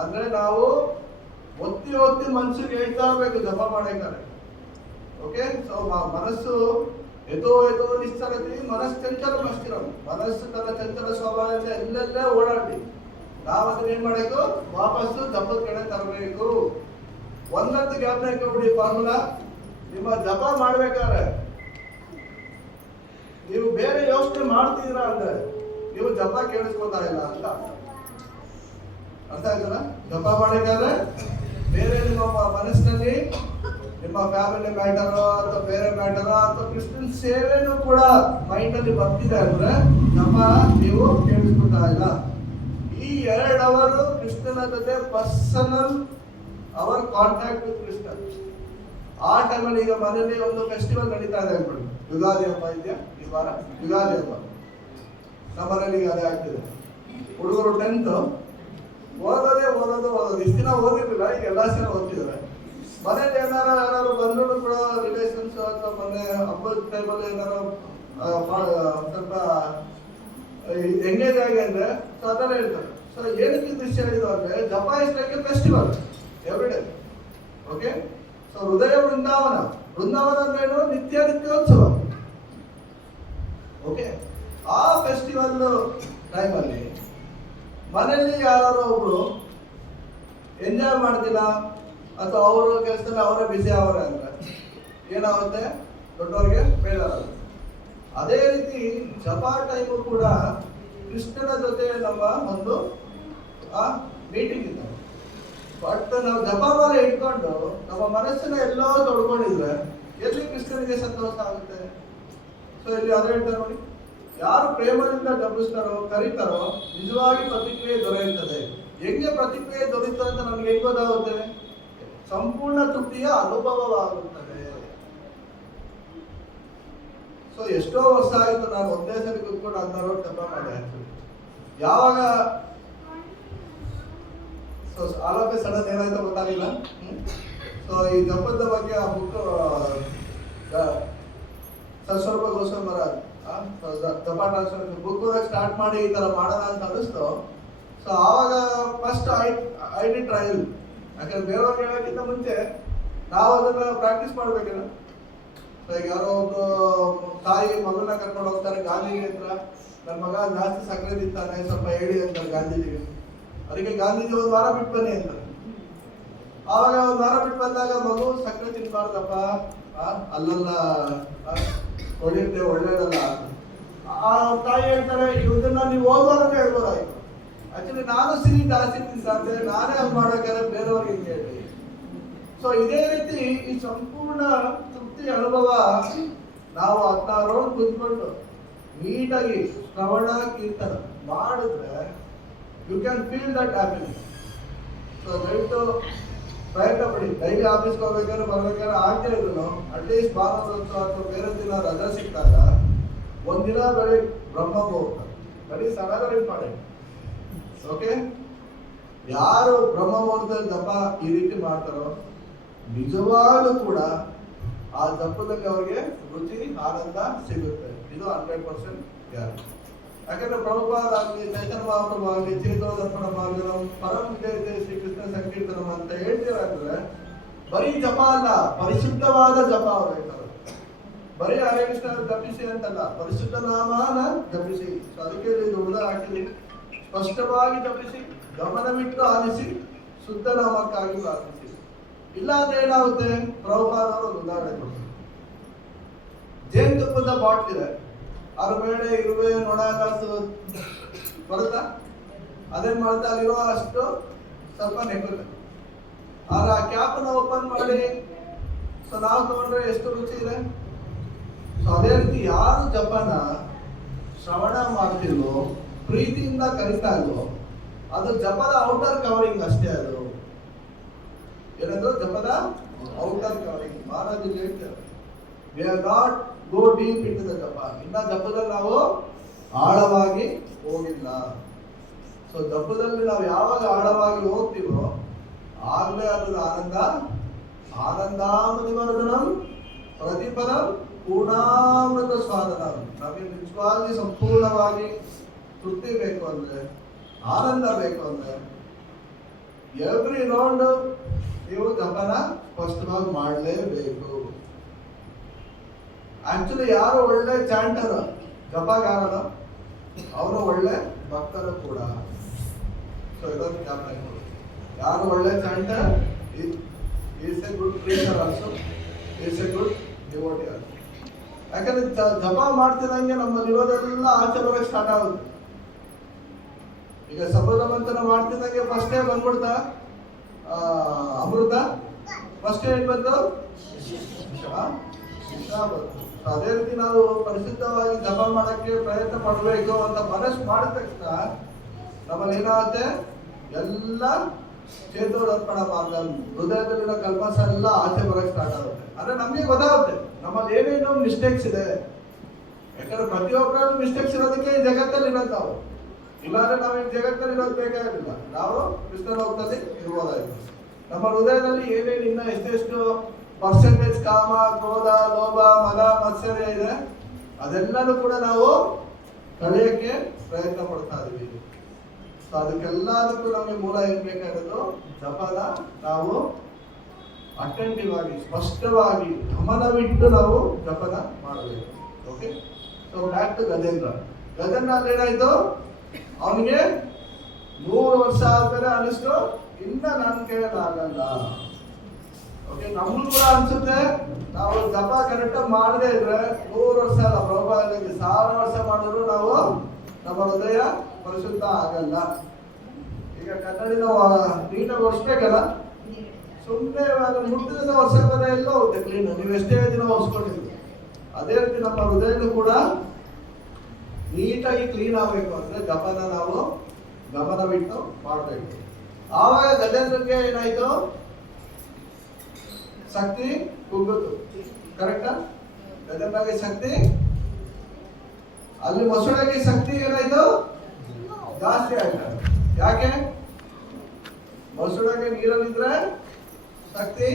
ಅಂದ್ರೆ ನಾವು ಒತ್ತಿ ಮನಸ್ಸಿಗೆ ಹೇಳ್ತಾ ಇರ್ಬೇಕು ಜಪ ಮಾಡಬೇಕಾದ್ರೆ. ಓಕೆ, ಸೊ ಮನಸ್ಸು ಎದೋ ನಿಶ್ಚಲತಿ ಮನಶ್ಚಂಚಲ ಮಸ್ತಿರಂ. ಮನಸ್ಸು ತನ್ನ ಚಂಚಲ ಸ್ವಭಾವದಿಂದ ಎಲ್ಲೆಲ್ಲೇ ಓಡಾಡಿ ನಾವು ಅದನ್ನ ಏನ್ ಮಾಡಬೇಕು, ವಾಪಸ್ಸು ಜಪದ ಕಡೆ ತರಬೇಕು. ಒಂದೊಂದು ಜ್ಞಾಪನ ಇಟ್ಕೊಬಿಡಿ ಫಾರ್ಮುಲಾ. ನಿಮ್ಮ ಜಪ ಮಾಡ್ಬೇಕಾದ್ರೆ ನೀವು ಬೇರೆ ಯೋಚನೆ ಮಾಡ್ತಿದ್ದೀರಾ ಅಂದ್ರೆ ನೀವು ಜಪ ಕೇಳಿಸ್ಕೊತಾ ಇಲ್ಲ ಅಂತ ಅರ್ಥ ಆಯ್ತಲ್ಲ? ಜಪ ಮಾಡಬೇಕಾದ್ರೆ ಬೇರೆ ನಿಮ್ಮ ಮನಸ್ಸಿನಲ್ಲಿ ನಿಮ್ಮ ಫ್ಯಾಮಿಲಿ ಮ್ಯಾಟರೋ ಅಥವಾ ಬೇರೆ ಮ್ಯಾಟರೋ ಅಥವಾ ಕೃಷ್ಣನ್ ಸೇವೆನೂ ಕೂಡ ಮೈಂಡ್ ಅಲ್ಲಿ ಬರ್ತಿದೆ ಅಂದ್ರೆ ಜಪ ನೀವು ಕೇಳಿಸ್ಕೊತಾ ಇಲ್ಲ. ಈ 2 ಅವರು ಕೃಷ್ಣನ ಜೊತೆ ಪರ್ಸನಲ್ ಅವರ್ ಕಾಂಟ್ಯಾಕ್ಟ್ ವಿತ್ ಕೃಷ್ಣ. ಆ ಟೈಮಲ್ಲಿ ಈಗ ಮನೇಲಿ ಒಂದು ಫೆಸ್ಟಿವಲ್ ನಡೀತಾ ಇದೆ ಅನ್ಕೊಳ್ಳಿ, ಯುಗಾದಿ ಹಬ್ಬ ಇದೆಯಾ ಈ ವಾರ, ಯುಗಾದಿ ಹಬ್ಬ ನಮ್ಮನೇಲಿ ಈಗ ಅದೇ ಆಗ್ತಿದೆ. ಹುಡುಗರು 10th ಓದೋದು. ಇಷ್ಟು ದಿನ ಓದಿರ್ಲಿಲ್ಲ, ಈಗ ಎಲ್ಲ ಸಲ ಓದ್ತಿದ್ದಾರೆ. ಮನೇಲಿ ಯಾರು ಬಂದ್ರು ಕೂಡ ರಿಲೇಷನ್ಸ್ ಅಥವಾ ಮೊನ್ನೆ ಹಬ್ಬದ ಟೈಮಲ್ಲಿ ಏನಾರು ಸ್ವಲ್ಪ ಎಂಗೇಜ್ ಆಗಿ ಅಂದ್ರೆ ಸೊ ಅದನ್ನ ಹೇಳ್ತಾರೆ. ಸೊ ಏನಕ್ಕೆ ದೃಶ್ಯ ಹೇಳಿದ್ರು ಅಂದ್ರೆ ಜಪ is like A festival every day. Okay, so ಹೃದಯ ವೃಂದಾವನ ಅಂದ್ರೇನು? ನಿತ್ಯೋತ್ಸವ. ಓಕೆ, ಆ ಫೆಸ್ಟಿವಲ್ ಟೈಮಲ್ಲಿ ಮನೆಯಲ್ಲಿ ಯಾರು ಒಬ್ರು ಎಂಜಾಯ್ ಮಾಡ್ತಿಲ್ಲ ಅಥವಾ ಅವರ ಕೆಲಸದಲ್ಲಿ ಅವರೇ ಬಿಸಿ ಅವರೇ ಅಂದ್ರೆ ಏನಾಗುತ್ತೆ? ದೊಡ್ಡವ್ರಿಗೆ ಬೇಜಾರಾಗುತ್ತೆ. ಅದೇ ರೀತಿ ಜಪ ಟೈಮು ಕೂಡ ಕೃಷ್ಣನ ಜೊತೆ ನಮ್ಮ ಒಂದು ಮೀಟಿಂಗ್ ಇದೆ. ಬಟ್ ನಾವು ಜಪ ಮಾಲೆ ಇಟ್ಕೊಂಡು ನಮ್ಮ ಮನಸ್ಸನ್ನ ಎಲ್ಲೋ ತೊಡ್ಕೊಂಡಿದ್ರೆ ಎಲ್ಲಿ ಕೃಷ್ಣನಿಗೆ ಸಂತೋಷ ಆಗುತ್ತೆ? ಸೊ ಇಲ್ಲಿ ಅದೇ ಹೇಳ್ತಾರೆ ನೋಡಿ, ಯಾರು ಪ್ರೇಮದಿಂದ ಜಪಿಸ್ತಾರೋ ಕರೀತಾರೋ ನಿಜವಾಗಿ ಪ್ರತಿಕ್ರಿಯೆ ದೊರೆಯುತ್ತದೆ. ಹೆಂಗೆ ಪ್ರತಿಕ್ರಿಯೆ ದೊರೆಯುತ್ತದೆ ಅಂತ ನಮ್ಗೆ ಹೆಂಗ್ ಗೊತ್ತಾಗುತ್ತೆ? ಸಂಪೂರ್ಣ ತೃಪ್ತಿಯ ಅನುಭವವಾಗುತ್ತದೆ. ಸೊ ಎಷ್ಟೋ ವರ್ಷ ಆಯಿತು ನಾನು ಒಂದೇ ಸರಿ ಕುತ್ಕೊಂಡು 16 ಜಪ ಮಾಡಿದೆ. ಯಾವಾಗ so all of A sudden ಏನಾಯ್ತು ಗೊತ್ತಾಗಿಲ್ಲ. ಸೊ ಈ ಜಪದ ಬಗ್ಗೆ ಆ ಬುಕ್ ಸ್ವಲ್ಪ ಗೋಸ್ವಾಮರ ಜಪ ಟ್ರಾನ್ಸ್ಫರ್ ಬುಕ್ ಸ್ಟಾರ್ಟ್ ಮಾಡಿ ಈ ತರ ಮಾಡೋಣ ಅಂತ ಅನಿಸ್ತು. ಸೊ ಆವಾಗ ಫಸ್ಟ್ ಐ ಡಿ ಟ್ರಯಲ್. ಯಾಕಂದ್ರೆ ಬೇರೆಯವ್ರಿಗೆ ಹೇಳೋಕ್ಕಿಂತ ಮುಂಚೆ ನಾವು ಅದನ್ನ ಪ್ರಾಕ್ಟೀಸ್ ಮಾಡ್ಬೇಕಲ್ಲ. ಸೊ ಈಗ ಯಾರೋ ಒಬ್ರು ತಾಯಿ ಮಗಳನ್ನ ಕರ್ಕೊಂಡು ಹೋಗ್ತಾರೆ ಗಾಂಧಿಗೆ ಹತ್ರ, ನನ್ನ ಮಗ ಜಾಸ್ತಿ ಸಕ್ಕರೆ ತಿಂತಾನೆ ಸ್ವಲ್ಪ ಹೇಳಿ ಅಂತಾರೆ ಗಾಂಧೀಜಿಗೆ. ಅದಕ್ಕೆ ಗಾಂಧೀಜಿ 1 ವಾರ ಬಿಟ್ಟು ಬನ್ನಿ ಅಂತಾರೆ. ಆವಾಗ 1 ವಾರ ಬಿಟ್ಟು ಬಂದಾಗ ಮಗು ಸಕ್ಕರೆ ತಿನ್ಬಾರ್ದಪ್ಪ, ಅಲ್ಲೆಲ್ಲ ಒಳ್ಳೆಯದೆ ಒಳ್ಳೇದಲ್ಲ. ಆ ತಾಯಿ ಹೇಳ್ತಾರೆ ಇದನ್ನ ನೀವು ಓದುವಾಗ ಹೇಳ್ಬೋದಾಯ್ತು. ಆಕ್ಚುಲಿ ನಾನು ಸಿಹಿ ಜಾಸ್ತಿ ತಿಂತೆ, ನಾನೇ ಹಂಗೆ ಮಾಡೋಕ್ಕಾದ್ರೆ ಬೇರೆಯವ್ರಿಗೆ ಹೇಳಿ. ಸೊ ಇದೇ ರೀತಿ ಈ ಸಂಪೂರ್ಣ ತೃಪ್ತಿ ಅನುಭವ ನಾವು 16 ರೌಂಡ್ ಕುತ್ಕೊಂಡು ನೀಟಾಗಿ ಶ್ರವಣ ಕೀರ್ತನ ಮಾಡಿದ್ರೆ you can feel that happiness. So ದಯವಿಟ್ಟು ಪ್ರಯತ್ನ ಪಡಿ. ಡೈಲಿ ಆಫೀಸ್ಗೆ ಹೋಗ್ಬೇಕಾದ್ರೆ ಬರ್ಬೇಕಾದ್ರೆ ಆಗ್ತಾ ಇದ್ರು ಅಟ್ಲೀಸ್ಟ್ ಭಾನುವಾರ ಅಥವಾ ಬೇರೆ ದಿನ ರಜಾ ಸಿಕ್ಕಾಗ ಒಂದಿನ ಬೆಳಿ ಬ್ರಹ್ಮ ಮುಹೂರ್ತ ಬರೀ ಸಡಗರ ಮಾಡಿ. ಓಕೆ, ಯಾರು ಬ್ರಹ್ಮ ಮುಹೂರ್ತದಲ್ಲಿ ಜಪ ಈ ರೀತಿ ಮಾಡ್ತಾರೋ ನಿಜವಾಗ್ಲೂ ಕೂಡ ಆ ಜಪದಲ್ಲಿ ಅವ್ರಿಗೆ ರುಚಿ ಆನಂದ ಸಿಗುತ್ತೆ. ಇದು 100% ಗ್ಯಾರಂಟಿ. ಯಾಕಂದ್ರೆ ಪ್ರಭುಪಾದ ಆಗಲಿ, ಚೈತನ್ಯ ಮಹಾಪ್ರಭು ಆಗಲಿ, ಚೇತೋದರ್ಪಣ ಆಗಲಿ, ಪರಮ ವಿಜಯ ಶ್ರೀಕೃಷ್ಣ ಸಂಕೀರ್ತನ ಅಂತ ಹೇಳ್ತೀರಂದ್ರೆ ಬರೀ ಜಪ ಅಲ್ಲ, ಪರಿಶುದ್ಧವಾದ ಜಪ ಅವ್ರು ಹೇಳ್ತಾರೆ. ಬರೀ ಹರೇ ಕೃಷ್ಣ ಜಪಿಸಿ ಅಂತಲ್ಲ, ಪರಿಶುದ್ಧ ನಾಮನ ಜಪಿಸಿ. ಸೊ ಅದಕ್ಕೆ ಇದು ಉಳಿದ ಹಾಕಿಲಿ ಸ್ಪಷ್ಟವಾಗಿ ಜಪಿಸಿ, ಗಮನವಿಟ್ಟು ಆಲಿಸಿ, ಶುದ್ಧ ನಾಮಕ್ಕಾಗಿ ಪ್ರಾರ್ಥಿಸಿ. ಇಲ್ಲ ಅಂದ್ರೆ ಏನಾಗುತ್ತೆ, ಪ್ರಭುಪಾದ ಅವರು ಒಂದು ಉದಾಹರಣೆ ಕೊಡ್ತಾರೆ. ಜೇನುತುಪ್ಪದ ಬಾಟ್ಲ್ ಇದೆ, ಅದ್ರ ಮೇಲೆ ಇರುವೆ ನೊಣ ಕಾಸು ಬರುತ್ತಾ? ಅದೇನ್ ಮಾಡುತ್ತಾ ಅಲ್ಲಿರೋ ಅಷ್ಟು ಸ್ವಲ್ಪ ನೆಕ್ಕುತ್ತೆ. ಆದ್ರೆ ಆ ಕ್ಯಾಪನ್ನ ಓಪನ್ ಮಾಡಿ ಸೊ ನಾವು ತಗೊಂಡ್ರೆ ಎಷ್ಟು ರುಚಿ ಇದೆ. ಸೊ ಅದೇ ರೀತಿ ಯಾರು ಜಪನ ಶ್ರವಣ ಮಾಡ್ತಿಲ್ವೋ, ಪ್ರೀತಿಯಿಂದ ಕರಿತಾ ಇಲ್ವೋ, ಅದು ಜಪದ ಔಟರ್ ಕವರಿಂಗ್ ಅಷ್ಟೇ. ಅದು ಏನದು ಜಪದ ಔಟರ್ ಕವರಿಂಗ್. ಮಹಾರಾಜರು ಹೇಳ್ತಾರೆ we are not go deep in the ಜಪ. ಇನ್ನ ಜಪದಲ್ಲಿ ನಾವು ಆಳವಾಗಿ ಹೋಗಿಲ್ಲ. ಸೊ ಜಪದಲ್ಲಿ ನಾವು ಯಾವಾಗ ಆಳವಾಗಿ ಹೋಗ್ತೀವೋ ಆಗ್ಲೇ ಅದರ ಆನಂದ ಆನಂದಾಮನಿವರ್ಧನಂ ಪ್ರತಿಫಲಂ ಪೂರ್ಣಾಮೃತ ಸ್ವಾದನಂ. ನಮಗೆ ನಿಜವಾಗಿ ಸಂಪೂರ್ಣವಾಗಿ ತೃಪ್ತಿ ಬೇಕು ಅಂದ್ರೆ, ಆನಂದ ಬೇಕು ಅಂದ್ರೆ ಎವ್ರಿ ರೌಂಡ್ ನೀವು ಜಪನ ಸ್ಪಷ್ಟವಾಗಿ ಮಾಡಲೇಬೇಕು. ಆಕ್ಚುಲಿ ಯಾರು ಒಳ್ಳೆ ಚಾಂಟರ್ ಜಪಗಾರರು ಅವರು ಒಳ್ಳೆ ಭಕ್ತರು ಕೂಡ. ಸೊ ಇದೊಂದು ಜ್ಞಾಪಕ. ಯಾರು ಒಳ್ಳೆ chanter is a good preacher also, is a good devotee also. ಯಾಕಂದ್ರೆ ಜಪ ಮಾಡ್ತಿದಂಗೆ ನಮ್ಮಲ್ಲಿ ಇರೋದೆಲ್ಲ ಆಚೆ ಬರೋಕ್ಕೆ ಸ್ಟಾರ್ಟ್ ಆಗುತ್ತೆ. ಈಗ ಸಬದ ಮಂತ್ರನ ಮಾಡ್ತಿದ್ದಂಗೆ ಫಸ್ಟೇ ಬಂದ್ಬಿಡ್ತಾ ಅಮೃತ, ಫಸ್ಟ್ ಏನ್ ಬಂತು ಬಂತು. ಅದೇ ರೀತಿ ನಾವು ಪರಿಶುದ್ಧವಾಗಿ ಜಪ ಮಾಡಕ್ಕೆ ಪ್ರಯತ್ನ ಪಡಬೇಕು ಅಂತ ಮನಸ್ಸು ಮಾಡಿದ ತಕ್ಷಣ ನಮ್ಮಲ್ಲಿ ಏನಾಗುತ್ತೆ, ಎಲ್ಲ ಚೇತೋದರ್ಪಣ ಮಾರ್ಗ, ಹೃದಯದಲ್ಲಿರೋ ಕಲ್ಮಸ ಎಲ್ಲ ಆಚೆ ಬರಕ್ಕೆ ಸ್ಟಾರ್ಟ್ ಆಗುತ್ತೆ. ಅಂದ್ರೆ ನಮಗೆ ಗೊತ್ತಾಗುತ್ತೆ ನಮ್ಮಲ್ಲಿ ಏನೇನೋ ಮಿಸ್ಟೇಕ್ಸ್ ಇದೆ. ಯಾಕಂದ್ರೆ ಪ್ರತಿಯೊಬ್ಬರಲ್ಲೂ ಮಿಸ್ಟೇಕ್ಸ್ ಇರೋದಕ್ಕೆ ಈ ಜಗತ್ತಲ್ಲಿ ಇರೋದು ನಾವು. ಇಲ್ಲಾಂದ್ರೆ ನಾವು ಈ ಜಗತ್ತಲ್ಲಿ ಇರೋದು ಬೇಕಾಗಿಲ್ಲ, ನಾವು ಕೃಷ್ಣಲೋಕದಲ್ಲಿ ಇರ್ಬೋದಾಯ್ತು. ನಮ್ಮ ಹೃದಯದಲ್ಲಿ ಏನೇನು ಇನ್ನ ಎಷ್ಟೆಷ್ಟು ಪರ್ಸೆಂಟೇಜ್ ಕಾಮ, ಕ್ರೋಧ, ಲೋಭ, ಮದ, ಮತ್ಸರ್ಯ ಇದೆ, ಅದೆಲ್ಲನೂ ಕೂಡ ನಾವು ಕಳೆಯಕ್ಕೆ ಪ್ರಯತ್ನ ಪಡ್ತಾ ಇದೀವಿ. ಸೊ ಅದಕ್ಕೆಲ್ಲದಕ್ಕೂ ನಮಗೆ ಮೂಲ ಏನ್ ಬೇಕಾಗಿರೋದು ಜಪನ ನಾವು ಅಟೆಂಟಿವ್ ಆಗಿ ಸ್ಪಷ್ಟವಾಗಿ ಗಮನವಿಟ್ಟು ನಾವು ಜಪನ ಮಾಡಬೇಕು. Okay, so back to Gajendra. Gajendra ಅಂದ್ರೆ ಏನಾಯ್ತು, ಅವನಿಗೆ 100 ವರ್ಷ ಆದ್ಮೇಲೆ ಅನಿಸ್ತು ಇನ್ನ ನನ್ನ ಕೈಯಲ್ಲಾಗಲ್ಲ. ಓಕೆ, ನಮಗೂ ಕೂಡ ಅನ್ಸುತ್ತೆ ನಾವು ಜಪ ಕರೆಕ್ಟ್ ಮಾಡದೇ ಇದ್ರೆ 100 ವರ್ಷ ಅಲ್ಲ, ಪ್ರಭಾವದಲ್ಲಿ 1000 ವರ್ಷ ಮಾಡಿದ್ರು ನಾವು ನಮ್ಮ ಹೃದಯ ಪರಿಶುದ್ಧ ಆಗಲ್ಲ. ಈಗ ಕನ್ನಡಿನ ನೀಟಾಗಿ ಒರೆಸ್ಬೇಕಲ್ಲ, ಸುಮ್ಮನೆ ಮುಟ್ಟಿದ ವರ್ಷದ ಎಲ್ಲ ಹೋಗುತ್ತೆ ಕ್ಲೀನ್. ನೀವು ಎಷ್ಟೇ ದಿನ ಒರೆಸ್ಕೊಂಡಿದ್ವಿ ಅದೇ ರೀತಿ ನಮ್ಮ ಹೃದಯನೂ ಕೂಡ ನೀಟಾಗಿ ಕ್ಲೀನ್ ಆಗಬೇಕು ಅಂದ್ರೆ ಜಪನ ನಾವು ಗಮನವಿಟ್ಟು ಮಾಡಬೇಕು. ಆವಾಗ ಗಜೇಂದ್ರಕ್ಕೆ ಏನಾಯ್ತು, ಶಕ್ತಿ ಕುಗ್ಗಿತು. ಕರೆಕ್ಟಾ? ಗಜೇಂದ್ರಗೆ ಶಕ್ತಿ ಅಲ್ಲಿ ಮೊಸಳೆಗೆ ಶಕ್ತಿ ಏನಾಯ್ತು? ಜಾಸ್ತಿ ಆಯ್ತು. ಯಾಕೆ? ಮೊಸಳೆಗೆ ನೀರಲ್ಲಿದ್ರೆ ಶಕ್ತಿ,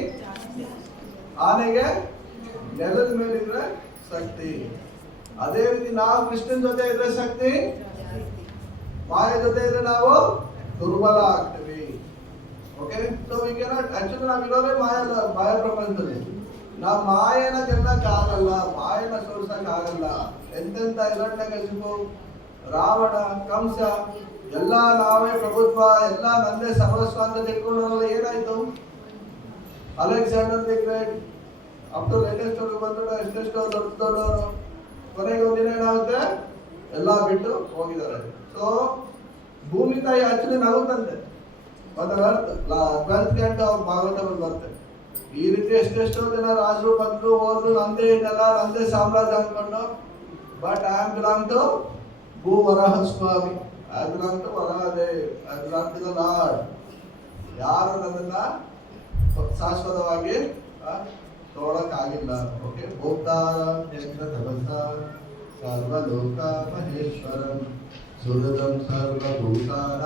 ಆನೆಗೆ ನೆಲದ ಮೇಲಿದ್ರೆ ಶಕ್ತಿ. ಅದೇ ರೀತಿ ನಾವು ಕೃಷ್ಣನ ಜೊತೆ ಇದ್ರೆ ಶಕ್ತಿ, ಮಾಯ ಜೊತೆ ಇದ್ರೆ ನಾವು ದುರ್ಬಲ ಆಗ್ತೀವಿ. Okay, so we cannot actually ನಾವು ಇರೋದೇ ಮಾಯ ಪ್ರಪಂಚದಲ್ಲಿ. ನಾವು ಮಾಯನ ಗೆಲ್ಲಕ್ ಆಗಲ್ಲ, ಮಾಯನ ಸೋಲ್ಸಕ್ ಆಗಲ್ಲ. ಎಂತೆಂತ ಹಿರಣ್ಯಕಶಿಪು, ರಾವಣ, ಕಂಸ ಎಲ್ಲ ನಾವೇ ಪ್ರಭುತ್ವ, ಎಲ್ಲ ನಂದೇ ಸರ್ವಸ್ವ ಅಂತ ತಿಳ್ಕೊಂಡ್ರಲ್ಲ, ಏನಾಯ್ತು? Alexander the great up to latest ಬಂದ್ರು ಎಷ್ಟೆಷ್ಟೋ ದೊಡ್ಡವರು ಕೊನೆಗೆ ಒಂದಿನ ಏನಾಗುತ್ತೆ? ಎಲ್ಲ ಬಿಟ್ಟು ಹೋಗಿದ್ದಾರೆ. ಸೊ ಭೂಮಿ ತಾಯಿ ಆಕ್ಚುಲಿ ನಗುತ್ತಂತೆ. ಮತ್ತೆ ಟ್ವೆಲ್ತ್ ಕ್ಯಾಂಟ್ ಅವ್ರ ಭಾಗವತದಲ್ಲಿ ಬರುತ್ತೆ. ಈ ರೀತಿ ಎಷ್ಟೆಷ್ಟೋ ಜನ ರಾಜರು ಬಂದ್ರು ಹೋದ್ರು, ನಂದೇ ಇದೆಲ್ಲ ನಂದೇ ಸಾಮ್ರಾಜ್ಯ ಅಂದ್ಕೊಂಡು. But I am belong to Bhu Varaha Swami, I belong to Varahadev, I belong to the lord. ಯಾರು ನನ್ನನ್ನ ಶಾಶ್ವತವಾಗಿ ನೋಡಕ್ಕಾಗಿಲ್ಲ. ಓಕೆ, ಭೋಕ್ತಾರ ಸರ್ವಲೋಕ ಮಹೇಶ್ವರಂ ಸುಹೃದಂ ಸರ್ವಭೂತಾನ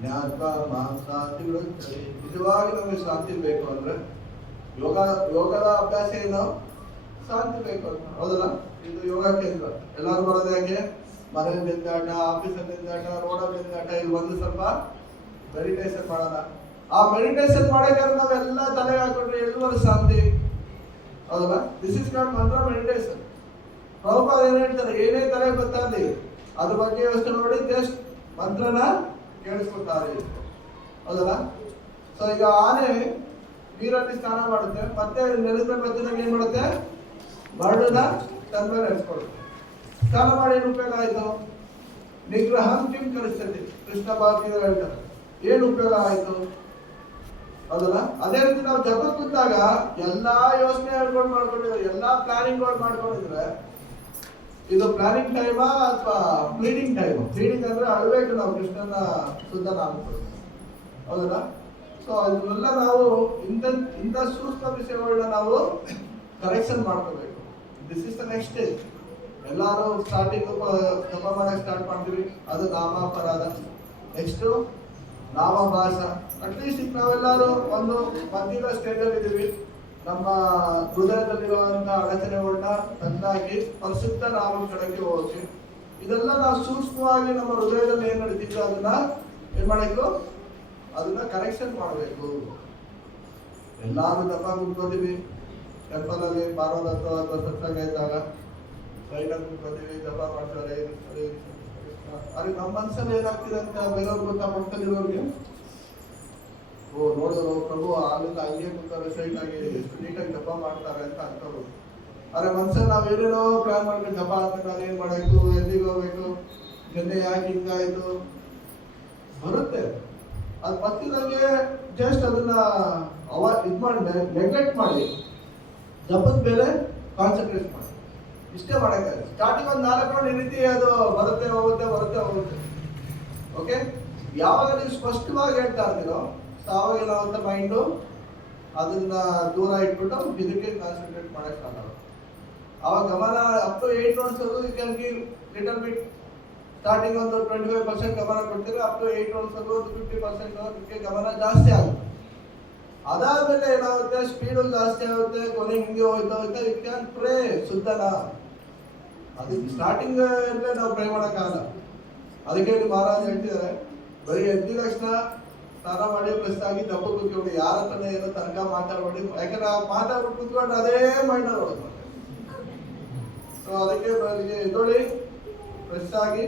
ಜ್ಞಾತ್ವಾ ಮಾಂ ಶಾಂತಿ ವಿರುದ್ಧತೆ. ನಿಜವಾಗಿ ನಮಗೆ ಶಾಂತಿ ಬೇಕು ಅಂದ್ರೆ ಯೋಗದ ಅಭ್ಯಾಸ ಏನು? ಶಾಂತಿ ಬೇಕು ಅಂತ, ಹೌದಲ್ಲ? ಇದು ಯೋಗ ಕೇಂದ್ರ. ಎಲ್ಲರೂ ಬರೋದು ಯಾಕೆ? ಮನೆಯಲ್ಲಿ ನಿಂದಾಟ, ಆಫೀಸಲ್ಲಿ ನಿಂದಾಟ, ರೋಡಲ್ಲಿ ನಿಂದಾಟ. ಇಲ್ಲಿ ಒಂದು ಸ್ವಲ್ಪ ಮೆಡಿಟೇಷನ್ ಮಾಡೋಣ. ಆ ಮೆಡಿಟೇಷನ್ ಮಾಡೋಕ್ಕಾದ್ರೆ ನಾವೆಲ್ಲ ತಲೆಗೆ ಹಾಕೊಂಡ್ರೆ ಎಲ್ಲರೂ ಶಾಂತಿ, ಹೌದಲ್ಲ? ದಿಸ್ ಇಸ್ ನಾಟ್ ಮಂತ್ರ ಮೆಡಿಟೇಷನ್. ಪ್ರಭುಪಾದ ಏನ್ ಹೇಳ್ತಾರೆ? ಏನೇ ತಲೆಗೆ ಬರ್ತಾರಲಿ ಅದ್ರ ಬಗ್ಗೆ ಯೋಚನೆ ನೋಡಿ ಜಸ್ಟ್ ಮಂತ್ರನ ಕೇಳಿಸ್ಕೊತಾರೆ, ಹೌದಲ್ಲ? ಸೊ ಈಗ ಆನೆ ನೀರಲ್ಲಿ ಸ್ನಾನ ಮಾಡುತ್ತೆ, ಮತ್ತೆ ನೆಲದ ಬದ್ದಾಗ ಏನ್ ಮಾಡುತ್ತೆ? ಮರಳನ್ನ ತನ್ನ ಮೇಲೆ ನಡೆಸ್ಕೊಡುತ್ತೆ. ಸ್ನಾನ ಮಾಡಿ ಏನು ಉಪಯೋಗ ಆಯ್ತು? ನಿಗ್ರಹಂ ಕಿಂ ಕಲಿಸ್ತದೆ, ಕೃಷ್ಣ ಭಾರತೀಯರು ಹೇಳ್ತಾರೆ. ಏನು ಉಪಯೋಗ ಆಯ್ತು? ಹೌದಲ್ಲ? ಅದೇ ರೀತಿ ನಾವು ಜಪ ಕೂತಾಗ ಎಲ್ಲಾ ಯೋಚನೆ ಮಾಡ್ಕೊಂಡಿದ್ರೆ, ಎಲ್ಲಾ ಪ್ಲಾನಿಂಗ್ ಮಾಡ್ಕೊಂಡಿದ್ರೆ, ಇದು ಪ್ಲಾನಿಂಗ್ ಟೈಮಾ ಅಥವಾ ಪ್ಲೀಡಿಂಗ್ ಟೈಮ್? ಪ್ಲೀಡಿಂಗ್ ಅಂದ್ರೆ ಅಳ್ಬೇಕು ನಾವು ಕೃಷ್ಣನ ಶುದ್ಧ ನಾಮಗಳು, ಹೌದಲ್ಲ? ಸೊ ಇದನ್ನೆಲ್ಲ ನಾವು ಇಂಥ ಸೂಕ್ಷ್ಮ ವಿಷಯಗಳನ್ನ ನಾವು ಕರೆಕ್ಷನ್ ಮಾಡ್ಕೋಬೇಕು. This is the next stage. ಎಲ್ಲಾರು ಸ್ಟಾರ್ಟಿಂಗ್ ಜಪ ಮಾಡಕ್ ಸ್ಟಾರ್ಟ್ ಮಾಡ್ತೀವಿ, ಅದು ನಾಮಾಪರಾಧ. ನೆಕ್ಸ್ಟ್ ನಾಮಭಾಷ. ಅಟ್ಲೀಸ್ಟ್ ಈಗ ನಾವೆಲ್ಲರೂ ಒಂದು ಮಧ್ಯದ ಸ್ಟೇಜಲ್ಲಿ ಇದ್ದೀವಿ. ನಮ್ಮ ಹೃದಯದಲ್ಲಿರುವಂತಹ ಅಡಚಣೆಗಳನ್ನ ತಂದಾಗಿ ಪರಿಶುದ್ಧ ನಾಮಕರಣಕ್ಕೆ ಹೋಗಿ, ಇದೆಲ್ಲ ನಾವು ಸೂಕ್ಷ್ಮವಾಗಿ ನಮ್ಮ ಹೃದಯದಲ್ಲಿ ಏನ್ ನಡೀತಿತ್ತು ಅದನ್ನ ಏನ್ ಮಾಡಬೇಕು? ಅದನ್ನ ಕರೆಕ್ಷನ್ ಮಾಡಬೇಕು. ಎಲ್ಲಾರು ಜಪ ಕುತ್ಕೋತೀವಿ ಟೆಂಪಲ್ ಅಲ್ಲಿ, ಪಾರ್ವದತ್ತ ಅಥವಾ ಸತ್ಸಂಗ ಇದ್ದಾಗ ಸೈಡಲ್ಲಿ ಕುತ್ಕೋತೀವಿ, ಜಪ ಮಾಡ್ತಾರೆ. ಅಲ್ಲಿ ನಮ್ಮ ಮನಸ್ಸಲ್ಲಿ ಏನಾಗ್ತಿದೆ ಅಂತ ಬೇರೆಯವ್ರಿಗೆ ಗೊತ್ತಾಗ್ತದಿರೋರಿಗೆ, ಓ ನೋಡಿದ್ರು ಪ್ರಭು ಅಲ್ಲಿಂದ ಹಂಗೆ ಕೂತಾರೆ ಸ್ಟ್ರೈಟ್ ಆಗಿ ಎಷ್ಟು ನೀಟಾಗಿ ಜಪ ಮಾಡ್ತಾರೆ ಅಂತ ಅನ್ಕೋಬೋದು. ಆದ್ರೆ ಮನ್ಸಲ್ಲಿ ನಾವ್ ಏನೇನೋ ಪ್ಲಾನ್ ಮಾಡ್ಬೇಕು. ಜಪ ಆದ್ಮೇಲೆ ನಾನು ಏನ್ ಮಾಡಬೇಕು, ಎಲ್ಲಿಗೆ ಹೋಗ್ಬೇಕು, ನಿನ್ನೆ ಯಾಕೆ ಹಿಂಗಾಯ್ತು ಬರುತ್ತೆ. ಅದು ಪತ್ತಿದಂಗೆ ಜಸ್ಟ್ ಅದನ್ನ ಇದ್ ಮಾಡಿ ನೆಗ್ಲೆಕ್ಟ್ ಮಾಡಿ ಜಪದ ಮೇಲೆ ಕಾನ್ಸಂಟ್ರೇಟ್ ಮಾಡಿ. ಇಷ್ಟೇ ಮಾಡಕ್ಕಾಗ. ಸ್ಟಾರ್ಟಿಂಗ್ ಒಂದು 4 ರೌಂಡ್ ಈ ರೀತಿ ಅದು ಬರುತ್ತೆ ಹೋಗುತ್ತೆ. ಓಕೆ, ಯಾವಾಗ ನೀವು ಸ್ಪಷ್ಟವಾಗಿ ಹೇಳ್ತಾ ಇರ್ತೀರೋ ಆವಾಗ ಏನಾಗುತ್ತೆ? ಮೈಂಡು ಅದನ್ನ ದೂರ ಇಟ್ಬಿಟ್ಟು ಇದಕ್ಕೆ ಕಾನ್ಸಂಟ್ರೇಟ್ ಮಾಡಕ್ ಸ್ಟಾರ್ಟ್ ಆಗುತ್ತೆ. ಅವಾಗ ಗಮನ up to 8 rounds you can give little bit. Starting ಒಂದು 25% ಗಮನ ಕೊಡ್ತೀವಿ, ಅಪ್ ಟು 8 ರೌಂಡ್ಸ್ ಒಂದು 50% ಗಮನ ಜಾಸ್ತಿ ಆಗುತ್ತೆ. ಅದಾದ್ಮೇಲೆ ಏನಾಗುತ್ತೆ? ಸ್ಪೀಡು ಜಾಸ್ತಿ ಆಗುತ್ತೆ. ಕೊನೆಗೆ ಹಿಂಗೆ ಹೋಯ್ತಾ ಯು ಕ್ಯಾನ್ ಪ್ರೇ ಶುದ್ಧನ. ಅದಕ್ಕೆ ಸ್ಟಾರ್ಟಿಂಗ್ ನಾವು ಪ್ರೇ ಮಾಡೋಕ್ಕಾಗಲ್ಲ. ಅದಕ್ಕೆ ಮಹಾರಾಜ್ ಹೇಳ್ತಿದ್ದಾರೆ, ಬರೀ ಎದ್ದಿದ ತಕ್ಷಣ ಸ್ನಾನ ಮಾಡಿ ಪ್ಲಸ್ ಆಗಿ ಜಪ ಕೂತ್ಕೊಂಡು ಯಾರ ಹತ್ರನೇ ಏನೋ ತನಕ ಮಾತಾಡ್ಬೇಡಿ. ಯಾಕಂದ್ರೆ ನಾವು ಮಾತಾಡ್ಬಿಟ್ಟು ಕೂತ್ಕೊಂಡು ಅದೇ ಮೈಂಡ್ ಹೊಡೆದು. ಸೊ ಅದಕ್ಕೆ ಎದ್ದೊಳಿ ಫ್ರೆಶ್ ಆಗಿ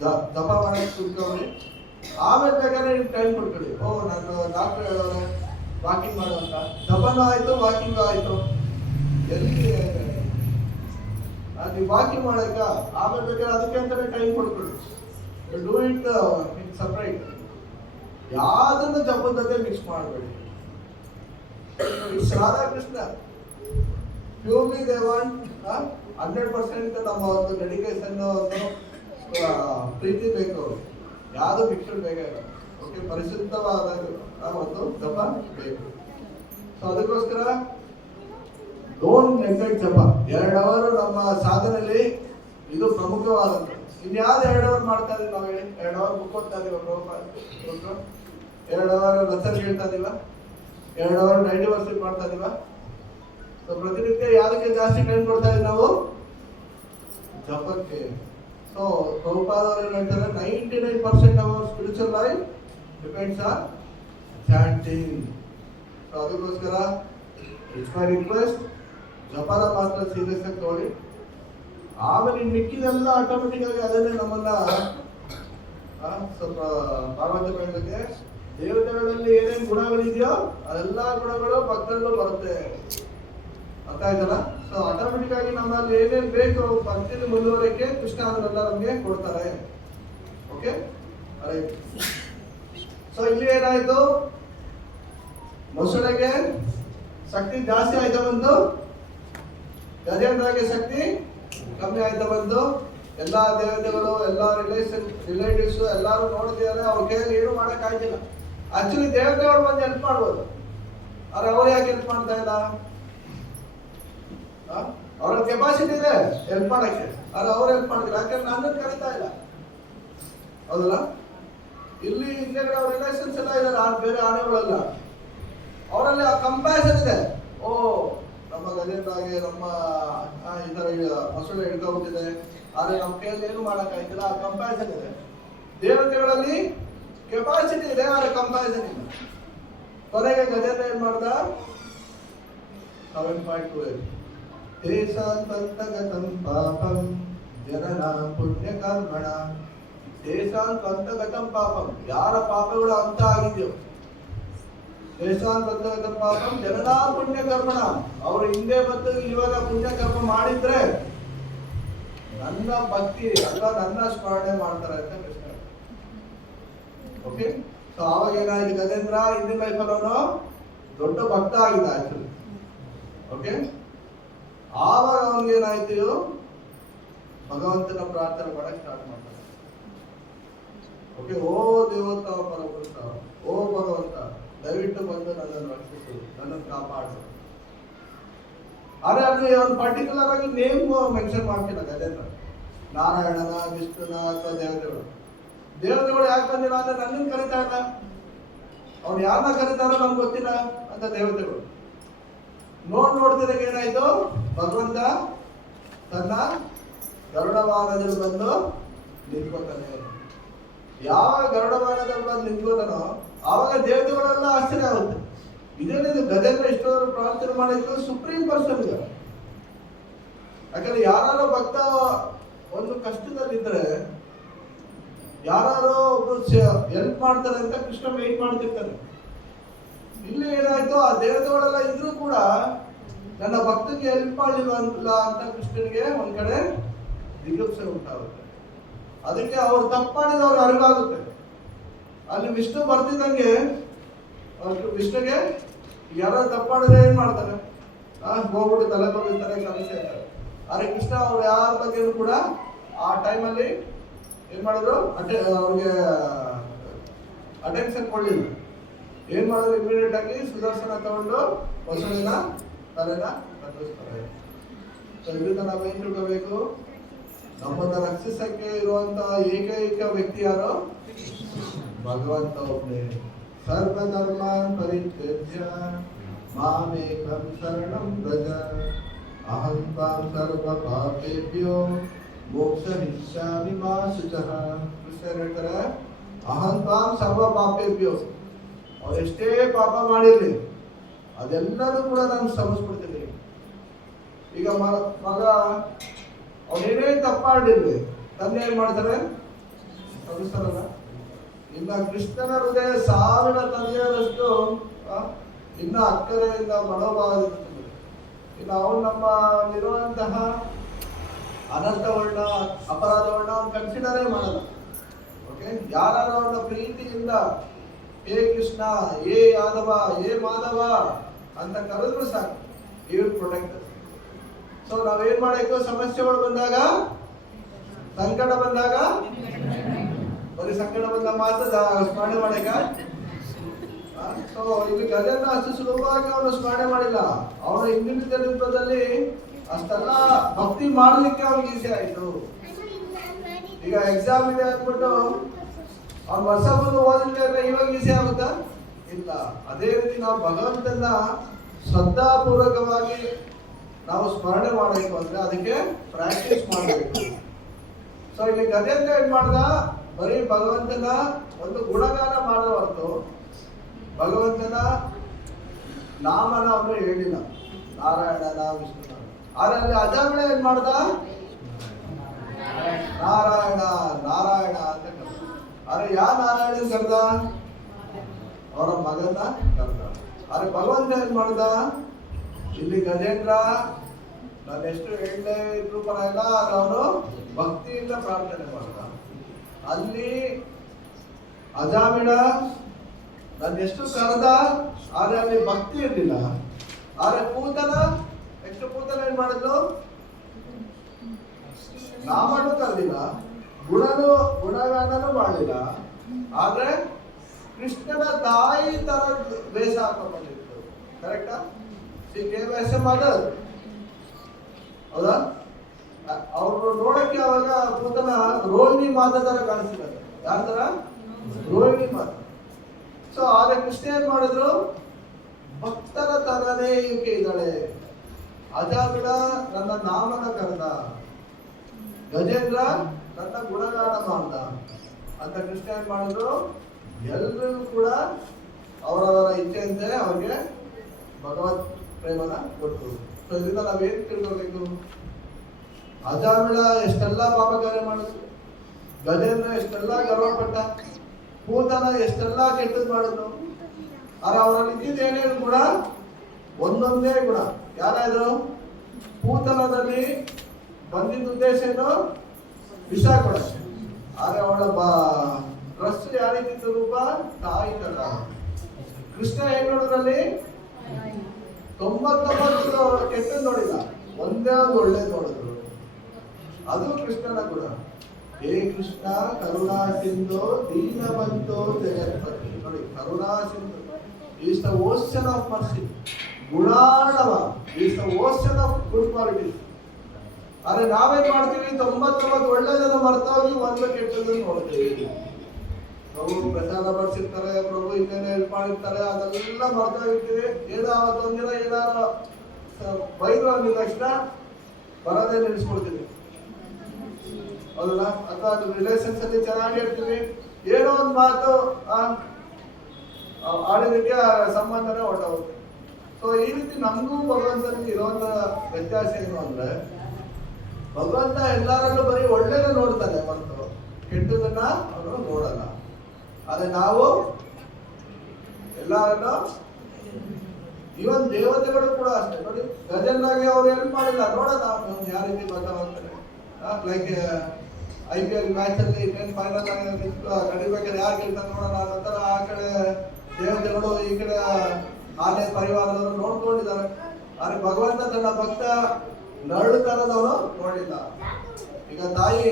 ಜಪ ಮಾಡಕ್ಕೆ ಕೂತ್ಕೊಳ್ಳಿ. ಆಮೇಲೆ ಬೇಕಾದ್ರೆ ನೀವು ಟೈಮ್ ಕೊಟ್ಕೊಳ್ಳಿ. ಓ ನಾನು ಡಾಕ್ಟರ್ ಹೇಳೋರೆ ವಾಕಿಂಗ್ ಮಾಡುವಂತ, ಜಪನೂ ಆಯ್ತು ವಾಕಿಂಗ್ ಆಯ್ತು. ಎಲ್ಲಿ ನೀವು ವಾಕಿಂಗ್ ಮಾಡಕ್ಕ ಆಮೇಲೆ ಬೇಕಾದ್ರೆ ಅದಕ್ಕೆ ಅಂತಾನೆ ಟೈಮ್ ಕೊಟ್ಕೊಳ್ಳಿ. Do it separate. ಯಾವ್ದನ್ನು ಜಪದ ಜೊತೆ ಮಿಕ್ಸ್ ಮಾಡಬೇಡಿ. It's Radha Krishna purely they want 100% ನಮ್ಮ ಒಂದು ಡೆಡಿಕೇಶನ್, ಪ್ರೀತಿ ಬೇಕು. ಯಾವುದು ಮಿಕ್ಸರ್ ಬೇಕಾಗಿಲ್ಲ. ಓಕೆ, ಪರಿಶುದ್ಧವಾದ ಒಂದು ಜಪ ಬೇಕು. ಸೊ ಅದಕ್ಕೋಸ್ಕರ ಡೋಂಟ್ ನೆಗ್ಲೆಕ್ಟ್ ಜಪ. 2 ಅವರ್ ನಮ್ಮ ಸಾಧನೆಯಲ್ಲಿ ಇದು ಪ್ರಮುಖ ಪ್ರಮುಖವಾದಂಥದ್ದು. ಇನ್ಯಾವ್ದು 2 ಅವರ್ ಮಾಡ್ತಾ ಇದೀವಿ ನಾವು ಹೇಳಿ? 2 ಅವರ್ ಬುಕ್ ಓದ್ತಾ ಇದೀವ, 2 ಅವರ್ ಲೆಸನ್ ಹೇಳ್ತಾ ಇದೀವ, 2 ಅವರ್ ಡೈಲಿ ವರ್ಸಿಪ್ ಮಾಡ್ತಾ ಇದೀವ. ಸೊ ಪ್ರತಿನಿತ್ಯ ಯಾರಿಗೆ ಜಾಸ್ತಿ ಟೈಮ್ ಕೊಡ್ತಾ ಇದೀವಿ ನಾವು? ಜಪಕ್ಕೆ. ಸೊ ಪ್ರಭುಪಾದ ಅವರು ಏನು ಹೇಳ್ತಾರೆ? 99% of our spiritual life depends on chanting. So ಅದಕ್ಕೋಸ್ಕರ ಇಟ್ಸ್ ಮೈ ರಿಕ್ವೆಸ್ಟ್, ಜಪನ ಮಾತ್ರ ಸೀರಿಯಸ್ ಆಗಿ ತಗೊಳ್ಳಿ. ಆಮೇಲೆ ಮಿಕ್ಕಿದೆಲ್ಲ ಆಟೋಮೆಟಿಕ್ ಆಗಿ ಅದನ್ನೇ ನಮ್ಮನ್ನ ಸ್ವಲ್ಪ ಭಾಗವತ ಬೆಳೆದಕ್ಕೆ ದೇವತೆಗಳಲ್ಲಿ ಏನೇನು ಗುಣಗಳಿದೆಯೋ ಅದೆಲ್ಲ ಗುಣಗಳು ಭಕ್ತರಲ್ಲೂ ಬರುತ್ತೆ. ಅರ್ಥ ಆಯ್ತಲ್ಲ? ಸೊ ಆಟೋಮೆಟಿಕ್ ಆಗಿ ನಮ್ಮಲ್ಲಿ ಏನೇನು ಬೇಕು ಭಕ್ತಿಯಲ್ಲಿ ಮುಂದುವರಿಕೆ ಕೃಷ್ಣ ಅದನ್ನೆಲ್ಲ ನಮಗೆ ಕೊಡ್ತಾರೆ. ಓಕೆ, ಸೊ ಇಲ್ಲಿ ಏನಾಯ್ತು? ಮೊಸಳೆಗೆ ಶಕ್ತಿ ಜಾಸ್ತಿ ಆಯ್ತಾ ಬಂತು, ಗಜೇಂದ್ರಗೆ ಶಕ್ತಿ ಕಮ್ಮಿ ಆಯ್ತಾ ಬಂತು. ಎಲ್ಲಾ ದೇವತೆಗಳು, ಎಲ್ಲಾ ರಿಲೇಟಿವ್ಸ್ ಎಲ್ಲಾರು ನೋಡ್ತಿದ್ದಾರೆ, ಅವ್ರ ಕೈಯಲ್ಲಿ ಏನು ಮಾಡಕ್ ಆಗಿಲ್ಲ. ಆಕ್ಚುಲಿ ದೇವತೆಗಳು ಬಂದು ಹೆಲ್ಪ್ ಮಾಡ್ಬೋದು, ಆದ್ರೆ ಅವ್ರು ಯಾಕೆ ಹೆಲ್ಪ್ ಮಾಡ್ತಾ ಇಲ್ಲ? ಅವ್ರ ಕೆಪಾಸಿಟಿ ಇದೆ ಹೆಲ್ಪ್ ಮಾಡಕ್ಕೆ, ಆದ್ರೆ ಅವ್ರು ಹೆಲ್ಪ್ ಮಾಡಿಲ್ಲ. ಯಾಕಂದ್ರೆ ನನ್ನನ್ನು ಕರೀತಾ ಇಲ್ಲ, ಹೌದಲ್ಲ? ಇಲ್ಲಿ ಹಿಂದೆಗಡೆ ಅವ್ರ ರಿಲೇಷನ್ಸ್ ಎಲ್ಲ ಇದಾರೆ, ಬೇರೆ ಆನೆಗಳೆಲ್ಲ, ಅವರಲ್ಲಿ ಆ ಕಂಪ್ಯಾಷನ್ ಇದೆ. ಓ, ನಮ್ಮ ಗಜೇಂದ್ರಾಗೆ ನಮ್ಮ ಈ ತರ ಮೊಸಳೆ ಹಿಡ್ಕೊಂಡ್ಬಿಟ್ಟಿದೆ, ಆದ್ರೆ ನಮ್ಮ ಕೈಯಲ್ಲಿ ಏನು ಮಾಡಕ್ಕಾಯ್ತಿಲ್ಲ, ಆ ಕಂಪ್ಯಾಷನ್ ಇದೆ. ದೇವತೆಗಳಲ್ಲಿ ಕೆಪಾಸಿಟಿ ಇದೆ, ಆದ್ರೆ ಕಂಪ್ಯಾಷನ್ ಇಲ್ಲ. ಕೊನೆಗೆ ಗಜೇಂದ್ರ ಏನ್ ಮಾಡ್ದ? 7.28 ದೇಶಾಂತಗತಂ ಪಾಪಂ ಜನನ ಪುಣ್ಯ ಕರ್ಮಣ. ದೇಶಾಂತಗತಂ ಪಾಪಂ, ಯಾರ ಪಾಪಗಳು ಅಂತ ಆಗಿದೆಯೋ, ದೇಶಾಂತಗತಂ ಪಾಪಂ ಜನನಾ ಪುಣ್ಯ ಕರ್ಮಣ, ಅವರು ಹಿಂದೆ ಮತ್ತು ಇವಾಗ ಪುಣ್ಯ ಕರ್ಮ ಮಾಡಿದ್ರೆ ನನ್ನ ಭಕ್ತಿ ಅಲ್ಲ, ನನ್ನ ಸ್ಮರಣೆ ಮಾಡ್ತಾರೆ ಅಂತ ಕೃಷ್ಣ. ಓಕೆ, ಸೊ ಆವಾಗ ಏನಾಯ್ತು? ಗಜೇಂದ್ರ ಹಿಂದಿನ ಲೈಫಲ್ಲಿ ಅವನು ದೊಡ್ಡ ಭಕ್ತ ಆಗಿದ್ದ ಆಕ್ಚುಲಿ. ಓಕೆ, ಆವಾಗ ಅವನಿಗೆ ಏನಾಯ್ತು? ಭಗವಂತನ ಪ್ರಾರ್ಥನೆ ಮಾಡಕ್ ಸ್ಟಾರ್ಟ್ ಮಾಡ್ತಾರೆ. ಓಕೆ, ಓ ದೇವೋತ್ತಮ ಪರಪುರುಷ, ಓ ಭಗವಂತ, ದಯವಿಟ್ಟು ಬಂದು ನನ್ನನ್ನು ರಕ್ಷಿಸು, ನನ್ನನ್ನು ಕಾಪಾಡು. ಆದ್ರೆ ಅಲ್ಲಿ ಒಂದು ಪರ್ಟಿಕ್ಯುಲರ್ ಆಗಿ ನೇಮ್ ಮೆನ್ಷನ್ ಮಾಡ್ತಿಲ್ಲ ಗಜೇಂದ್ರ. ನಾರಾಯಣನ, ವಿಷ್ಣುನ ಅಥವಾ ದೇವತೆಗಳು. ದೇವತೆಗಳು ಯಾಕೆ ಬಂದಿಲ್ಲ ಅಂದ್ರೆ ನನ್ನನ್ನು ಕರೀತಾ ಇಲ್ಲ, ಅವ್ನು ಯಾರನ್ನ ಕರೀತಾರೋ ನಮ್ಗೆ ಗೊತ್ತಿಲ್ಲ ಅಂತ ದೇವತೆಗಳು. ನೋಡ್ತಿದಾಗ ಏನಾಯ್ತು? ಭಗವಂತ ತನ್ನ ಗರುಡವಾಹನದಲ್ಲಿ ಬಂದು ನಿಂತ್ಕೊತಾನೆ. ಯಾವಾಗ ಗರುಡವಾಹನದಲ್ಲಿ ಬಂದು ನಿಂತ್ಕೋತಾನೋ ಆವಾಗ ದೇವತೆಗಳೆಲ್ಲ ಆಶ್ಚರ್ಯ ಆಗುತ್ತೆ. ಇದೇನಿದು ಗಜೇಂದ್ರ ಇಷ್ಟೊಂದು ಪ್ರಾರ್ಥನೆ ಮಾಡಿದ್ರು ಸುಪ್ರೀಂ ಪರ್ಸನ್ ಇದೆ. ಯಾಕಂದ್ರೆ ಯಾರು ಭಕ್ತ ಒಂದು ಕಷ್ಟದಲ್ಲಿದ್ರೆ ಯಾರು ಒಬ್ರು ಹೆಲ್ಪ್ ಮಾಡ್ತಾರೆ ಅಂತ ಕೃಷ್ಣ ವೇಟ್ ಮಾಡ್ತಿರ್ತಾನೆ. ಇಲ್ಲಿ ಏನಾಯ್ತು? ಆ ದೇವತೆಗಳೆಲ್ಲ ಇದ್ರೂ ಕೂಡ ನನ್ನ ಭಕ್ತಕ್ಕೆ ಹೆಲ್ಪ್ ಮಾಡಲಿಲ್ಲ ಅಂತ ಕೃಷ್ಣನಿಗೆ ಒಂದ್ ಕಡೆ ದಿಗುಪ್ಸೆ ಉಂಟಾಗುತ್ತೆ. ಅದಕ್ಕೆ ಅವ್ರು ತಪ್ಪು ಮಾಡಿದವ್ರು ಅರಿವಾಗುತ್ತೆ. ಅಲ್ಲಿ ವಿಷ್ಣು ಬರ್ತಿದ್ದಂಗೆ ವಿಷ್ಣುಗೆ ಯಾರೋ ತಪ್ಪು ಮಾಡಿದ್ರೆ ಏನ್ ಮಾಡ್ತಾರೆ? ಹೋಗ್ಬಿಟ್ಟು ತಲೆ ಬಗ್ಗಿಸ್ತಾರೆ, ಸಮಸ್ಯೆ ಇರ್ತಾರೆ. ಆದ್ರೆ ಕೃಷ್ಣ ಅವ್ರು ಯಾರ ಬಗ್ಗೆನೂ ಕೂಡ ಆ ಟೈಮಲ್ಲಿ ಏನ್ ಮಾಡಿದ್ರು? ಅವ್ರಿಗೆ ಅಟೆನ್ಷನ್ ಕೊಡ್ಲಿಲ್ಲ. ಏನ್ ಮಾಡಿದ್ರು? ಇಮಿಡಿಯೇಟ್ ಆಗಿ ಸುದರ್ಶನ ತಗೊಂಡು ಮೊಸಳಿನ ತಲೆನ ಕತ್ತರಿಸ್ತಾರೆ. ಸೊ ಇದರಿಂದ ನಾವೇನ್ ತಿಳ್ಕೋಬೇಕು? ನಮ್ಮನ್ನ ರಕ್ಷಿಸಕ್ಕೆ ಇರುವಂತ ಏಕೈಕ ವ್ಯಕ್ತಿ ಯಾರು? ಭಗವಂತ ಒಬ್ಬನೇ. ಸರ್ವಧರ್ಮಾನ್ ಪರಿತ್ಯಜ್ಯ ಮಾಮೇಕಂ ಶರಣಂ ವ್ರಜ ಅಹಂ ತ್ವಾಂ ಸರ್ವ ಪಾಪೇಭ್ಯೋ ಮೋಕ್ಷಯಿಷ್ಯಾಮಿ ಮಾ ಶುಚಃ. ಕೃಷ್ಣ ಹೇಳ್ತಾರೆ, ಅಹಂ ತ್ವಾಂ ಸರ್ವ ಪಾಪೇಭ್ಯೋ, ಅವ್ರು ಎಷ್ಟೇ ಪಾಪ ಮಾಡಿರ್ಲಿ ಅದೆಲ್ಲರೂ ಕೂಡ ನಾನು ಕ್ಷಮಿಸ್ಬಿಡ್ತೀನಿ. ಈಗ ಮಗ ಅವನೇನೇ ತಪ್ಪಾಡಿರ್ಲಿ ತಂದೆ ಏನ್ ಮಾಡ್ತಾರೆ? ಕ್ಷಮಿಸ್ತಾರಲ್ಲ. ಇನ್ನ ಕೃಷ್ಣನ ಹೃದಯ 1000 ತಂದೆಯರಷ್ಟು ಇನ್ನ ಅಕ್ಕರೆಯಿಂದ ಮನೋಭಾವದಿಂದ ಇನ್ನು ಅವನು ನಮ್ಮ ಇರುವಂತಹ ಅನರ್ಥಗಳನ್ನ, ಅಪರಾಧಗಳನ್ನ ಅವ್ನು ಕನ್ಸಿಡರೇ ಮಾಡಲ್ಲ. ಓಕೆ, ಯಾರು ಅವನ ಪ್ರೀತಿಯಿಂದ ಹೇ ಕೃಷ್ಣ, ಏ ಯಾದವ, ಏ ಮಾಧವ ಅಂತ ಕರೆದ್ರು ಸಾಕು, ಈ ವಿಲ್ ಪ್ರೊಟೆಕ್ಟ್. ಸೊ ನಾವೇನ್ ಮಾಡಬೇಕು? ಸಮಸ್ಯೆಗಳು ಬಂದಾಗ, ಸಂಕಟ ಬಂದಾಗ, ಬರೀ ಸಂಕಟ ಬಂದಾಗ ಮಾತ್ರ ಸ್ಮರಣೆ ಮಾಡಕ. ಸೊ ಇಲ್ಲಿ ಗಜೇಂದ್ರ ಅಷ್ಟು ಸುಲಭವಾಗಿ ಅವನು ಸ್ಮರಣೆ ಮಾಡಿಲ್ಲ. ಅವನ ಹಿಂದಿನ ರೂಪದಲ್ಲಿ ಅಷ್ಟೆಲ್ಲ ಭಕ್ತಿ ಮಾಡಲಿಕ್ಕೆ ಅವನಿಗೆ ಈಸಿ ಆಯ್ತು. ಈಗ ಎಕ್ಸಾಮ್ ಇದೆ ಅಂದ್ಬಿಟ್ಟು ಅವ್ನು ವರ್ಷ ಮುಂದೆ ಓದಿಲ್ಲ ಅಂದ್ರೆ ಇವಾಗ ಈಸಿ ಆಗುತ್ತಾ? ಇಲ್ಲ. ಅದೇ ರೀತಿ ನಾವು ಭಗವಂತನ ಶ್ರದ್ಧಾಪೂರ್ವಕವಾಗಿ ನಾವು ಸ್ಮರಣೆ ಮಾಡಬೇಕು ಅಂದ್ರೆ ಅದಕ್ಕೆ ಪ್ರಾಕ್ಟೀಸ್ ಮಾಡಬೇಕು. ಸೊ ಇಲ್ಲಿ ಗಜೇಂದ್ರ ಏನ್ ಮಾಡ್ದ, ಬರೀ ಭಗವಂತನ ಒಂದು ಗುಣಗಾನ ಮಾಡೋ ಹೊರತು ಭಗವಂತನ ನಾಮನ ಅವನು ಹೇಳಿಲ್ಲ, ನಾರಾಯಣ ವಿಷ್ಣು. ಆದ್ರೆ ಅಲ್ಲಿ ಅಜಾಮಿಳ ಏನ್ ಮಾಡ್ದ, ನಾರಾಯಣ ನಾರಾಯಣ ಅಂತ ಕರೆದ. ಆದ್ರೆ ಯಾ ನಾರಾಯಣನ್ ಕರೆದ? ಅವರ ಮಗನ ಕರೆದ. ಆದ್ರೆ ಭಗವಂತ ಏನ್ ಮಾಡ್ದ, ಇಲ್ಲಿ ಗಜೇಂದ್ರ ನಾನು ಎಷ್ಟು ಹೇಳಲೇ ಇದ್ರು ಪರವಾಗಿಲ್ಲ, ಅವನು ಭಕ್ತಿಯಿಂದ ಪ್ರಾರ್ಥನೆ ಮಾಡ್ದ. ಅಲ್ಲಿ ಅಜಾಮಿಳ ನಾನು ಎಷ್ಟು ಕರೆದ, ಆದ್ರೆ ಅಲ್ಲಿ ಭಕ್ತಿ ಇರಲಿಲ್ಲ. ಆದ್ರೆ ಪೂತನ ಏನ್ ಮಾಡಿದ್ಲು, ನಾಮನು ಕರೆದಿಲ್ಲ, ಗುಣಗಾನನು ಮಾಡಲಿಲ್ಲ. ಆದ್ರೆ ಕೃಷ್ಣನ ತಾಯಿ ತರ ವೇಷ ಹಾಕೊಂಡಿತ್ತು. ಕರೆಕ್ಟಾ? ಮದರ್ ಹೌದಾ? ಅವ್ರು ನೋಡಕ್ಕೆ ಅವಾಗ ಪೂತನ ರೋಹಿಣಿ ಮಾತ ತರ ಕಾಣಿಸ್ತಿದ್ದಾರೆ. ಯಾರ ತರ? ರೋಹಿಣಿ ಮಾತ. ಸೊ ಆದ್ರೆ ಕೃಷ್ಣ ಏನ್ ಮಾಡಿದ್ರು, ಭಕ್ತರ ತರನೇ ಈಕೆ ಇದ್ದಾಳೆ. ಅಜಾಮಿಳ ನನ್ನ ನಾಮನ ಕರೆದ, ಗಜೇಂದ್ರ ನನ್ನ ಗುಣಗಾನ ಮಾಡ್ದ ಅಂತ ಕೃಷ್ಣ ಏನ್ ಮಾಡಿದ್ರು, ಎಲ್ಲರಿಗೂ ಕೂಡ ಅವರವರ ಇಚ್ಛೆಯಂತೆ ಅವ್ರಿಗೆ ಭಗವತ್ ಪ್ರೇಮನ ಕೊಟ್ಟರು. ಸೊ ಇದರಿಂದ ನಾವೇನ್ ತಿಳ್ಕೊಬೇಕು, ಅಜಾಮಿಳ ಎಷ್ಟೆಲ್ಲ ಪಾಪ ಕಾರ್ಯ ಮಾಡಿದ್ರು, ಗಜೇಂದ್ರ ಎಷ್ಟೆಲ್ಲ ಗರ್ವಪಟ್ಟ, ಪೂತನ ಎಷ್ಟೆಲ್ಲ ಕೆಟ್ಟದ್ ಮಾಡಿದ್ರು. ಆದ್ರೆ ಅವರಲ್ಲಿ ಇದ್ದಿದ್ದು ಏನೇನು ಗುಣ, ಒಂದೊಂದೇ ಗುಣ. ಯಾರಾದ್ರು ಪೂತನದಲ್ಲಿ ಬಂದಿದ್ದ ಉದ್ದೇಶ ಏನು, ವಿಷ ಕೊಡಕ್ಕೆ. ಆದ್ರೆ ಅವಳ ಡ್ರೆಸ್ ಯಾರಿಗಿತ್ತು ರೂಪ, ತಾಯಿ ತರ. ಕೃಷ್ಣ ಏನ್ ನೋಡಿದ್ರಲ್ಲಿ 99 ಕೆಟ್ಟದ್ ನೋಡಿಲ್ಲ, ಒಂದೇ ಒಂದು ಒಳ್ಳೇದು ನೋಡಿದ್ರು. ಅದು ಕೃಷ್ಣನ ಗುಣ. ಹೇ ಕೃಷ್ಣ ಕರುಣಾ ಸಿಂಧು ದೀನವಂತೋ ಜಗತ್ಪತಿ. ನೋಡಿ, ಕರುಣಾ ಸಿಂಧು is the ocean of mercy. ಗುಣಾಣವ is the ocean of good quality. ಆದ್ರೆ ನಾವೇನ್ ಮಾಡ್ತೀವಿ, 99 ಒಳ್ಳೆದನ್ನ ಮರ್ತೋಗಿ ಒಂದು ಕೆಟ್ಟದನ್ನು ನೋಡ್ತೀವಿ. ಪ್ರಭು ಪ್ರಸಾದ ಬಡಿಸಿರ್ತಾರೆ, ಪ್ರಭು ಇನ್ನೇನು ಹೆಲ್ಪ್ ಮಾಡಿರ್ತಾರೆ, ಅದೆಲ್ಲ ಮರ್ತೋಗಿರ್ತೀವಿ. ಏನೋ ಅವತ್ತೊಂದಿನ ಏನಾರು ಬೈದ್ರು ಅಂದಿದ ತಕ್ಷಣ ಬರೋದೇ ನಿಲ್ಲಿಸ್ಕೊಡ್ತೀವಿ, ಹೌದಲ್ಲ? ಅಥವಾ ರಿಲೇಷನ್ಸ್ ಅಲ್ಲಿ ಚೆನ್ನಾಗಿರ್ತೀವಿ, ಏನೋ ಒಂದು ಮಾತು ಆಡಿದಕ್ಕೆ ಸಂಬಂಧನೇ ಹೊರಟೋಗುತ್ತೆ. ಸೊ ಈ ರೀತಿ ನಮಗೂ ಭಗವಂತನಿಗೆ ಇರೋಂಥ ವ್ಯತ್ಯಾಸ ಏನು ಅಂದ್ರೆ, ಭಗವಂತ ಎಲ್ಲರಲ್ಲೂ ಬರೀ ಒಳ್ಳೇದ ನೋಡ್ತಾನೆ ಹೊರತು ಕೆಟ್ಟದನ್ನ ಅವರು ನೋಡಲ್ಲ. ಆದ್ರೆ ನಾವು ಎಲ್ಲರನ್ನು, ಇವನ್ ದೇವತೆಗಳು ಕೂಡ ಅಷ್ಟೇ. ನೋಡಿ, ಗಜೇಂದ್ರಗೆ ಅವ್ರು ಹೆಲ್ಪ್ ಮಾಡಿಲ್ಲ, ನೋಡೋಣ ಅವನು ಯಾವ ರೀತಿ ಬರ್ತಾವಂತಾನೆ. ಲೈಕ್ IPL ಮ್ಯಾಚ್ ಅಲ್ಲಿ ಫೈನಲ್ ನಡಿಬೇಕಾದ್ರೆ ಯಾರು ಗೆಲ್ತಾರೆ ನೋಡೋಣ ನಂತರ ಆ ಕಡೆ ದೇವತೆಗಳು, ಈ ಕಡೆ ಆನೆ ಪರಿವಾರದವರು ನೋಡ್ಕೊಂಡಿದ್ದಾರೆ. ಆದ್ರೆ ಭಗವಂತ ತನ್ನ ಭಕ್ತ ನರಳು ತರದವನು ನೋಡಿಲ್ಲ. ಈಗ ತಾಯಿ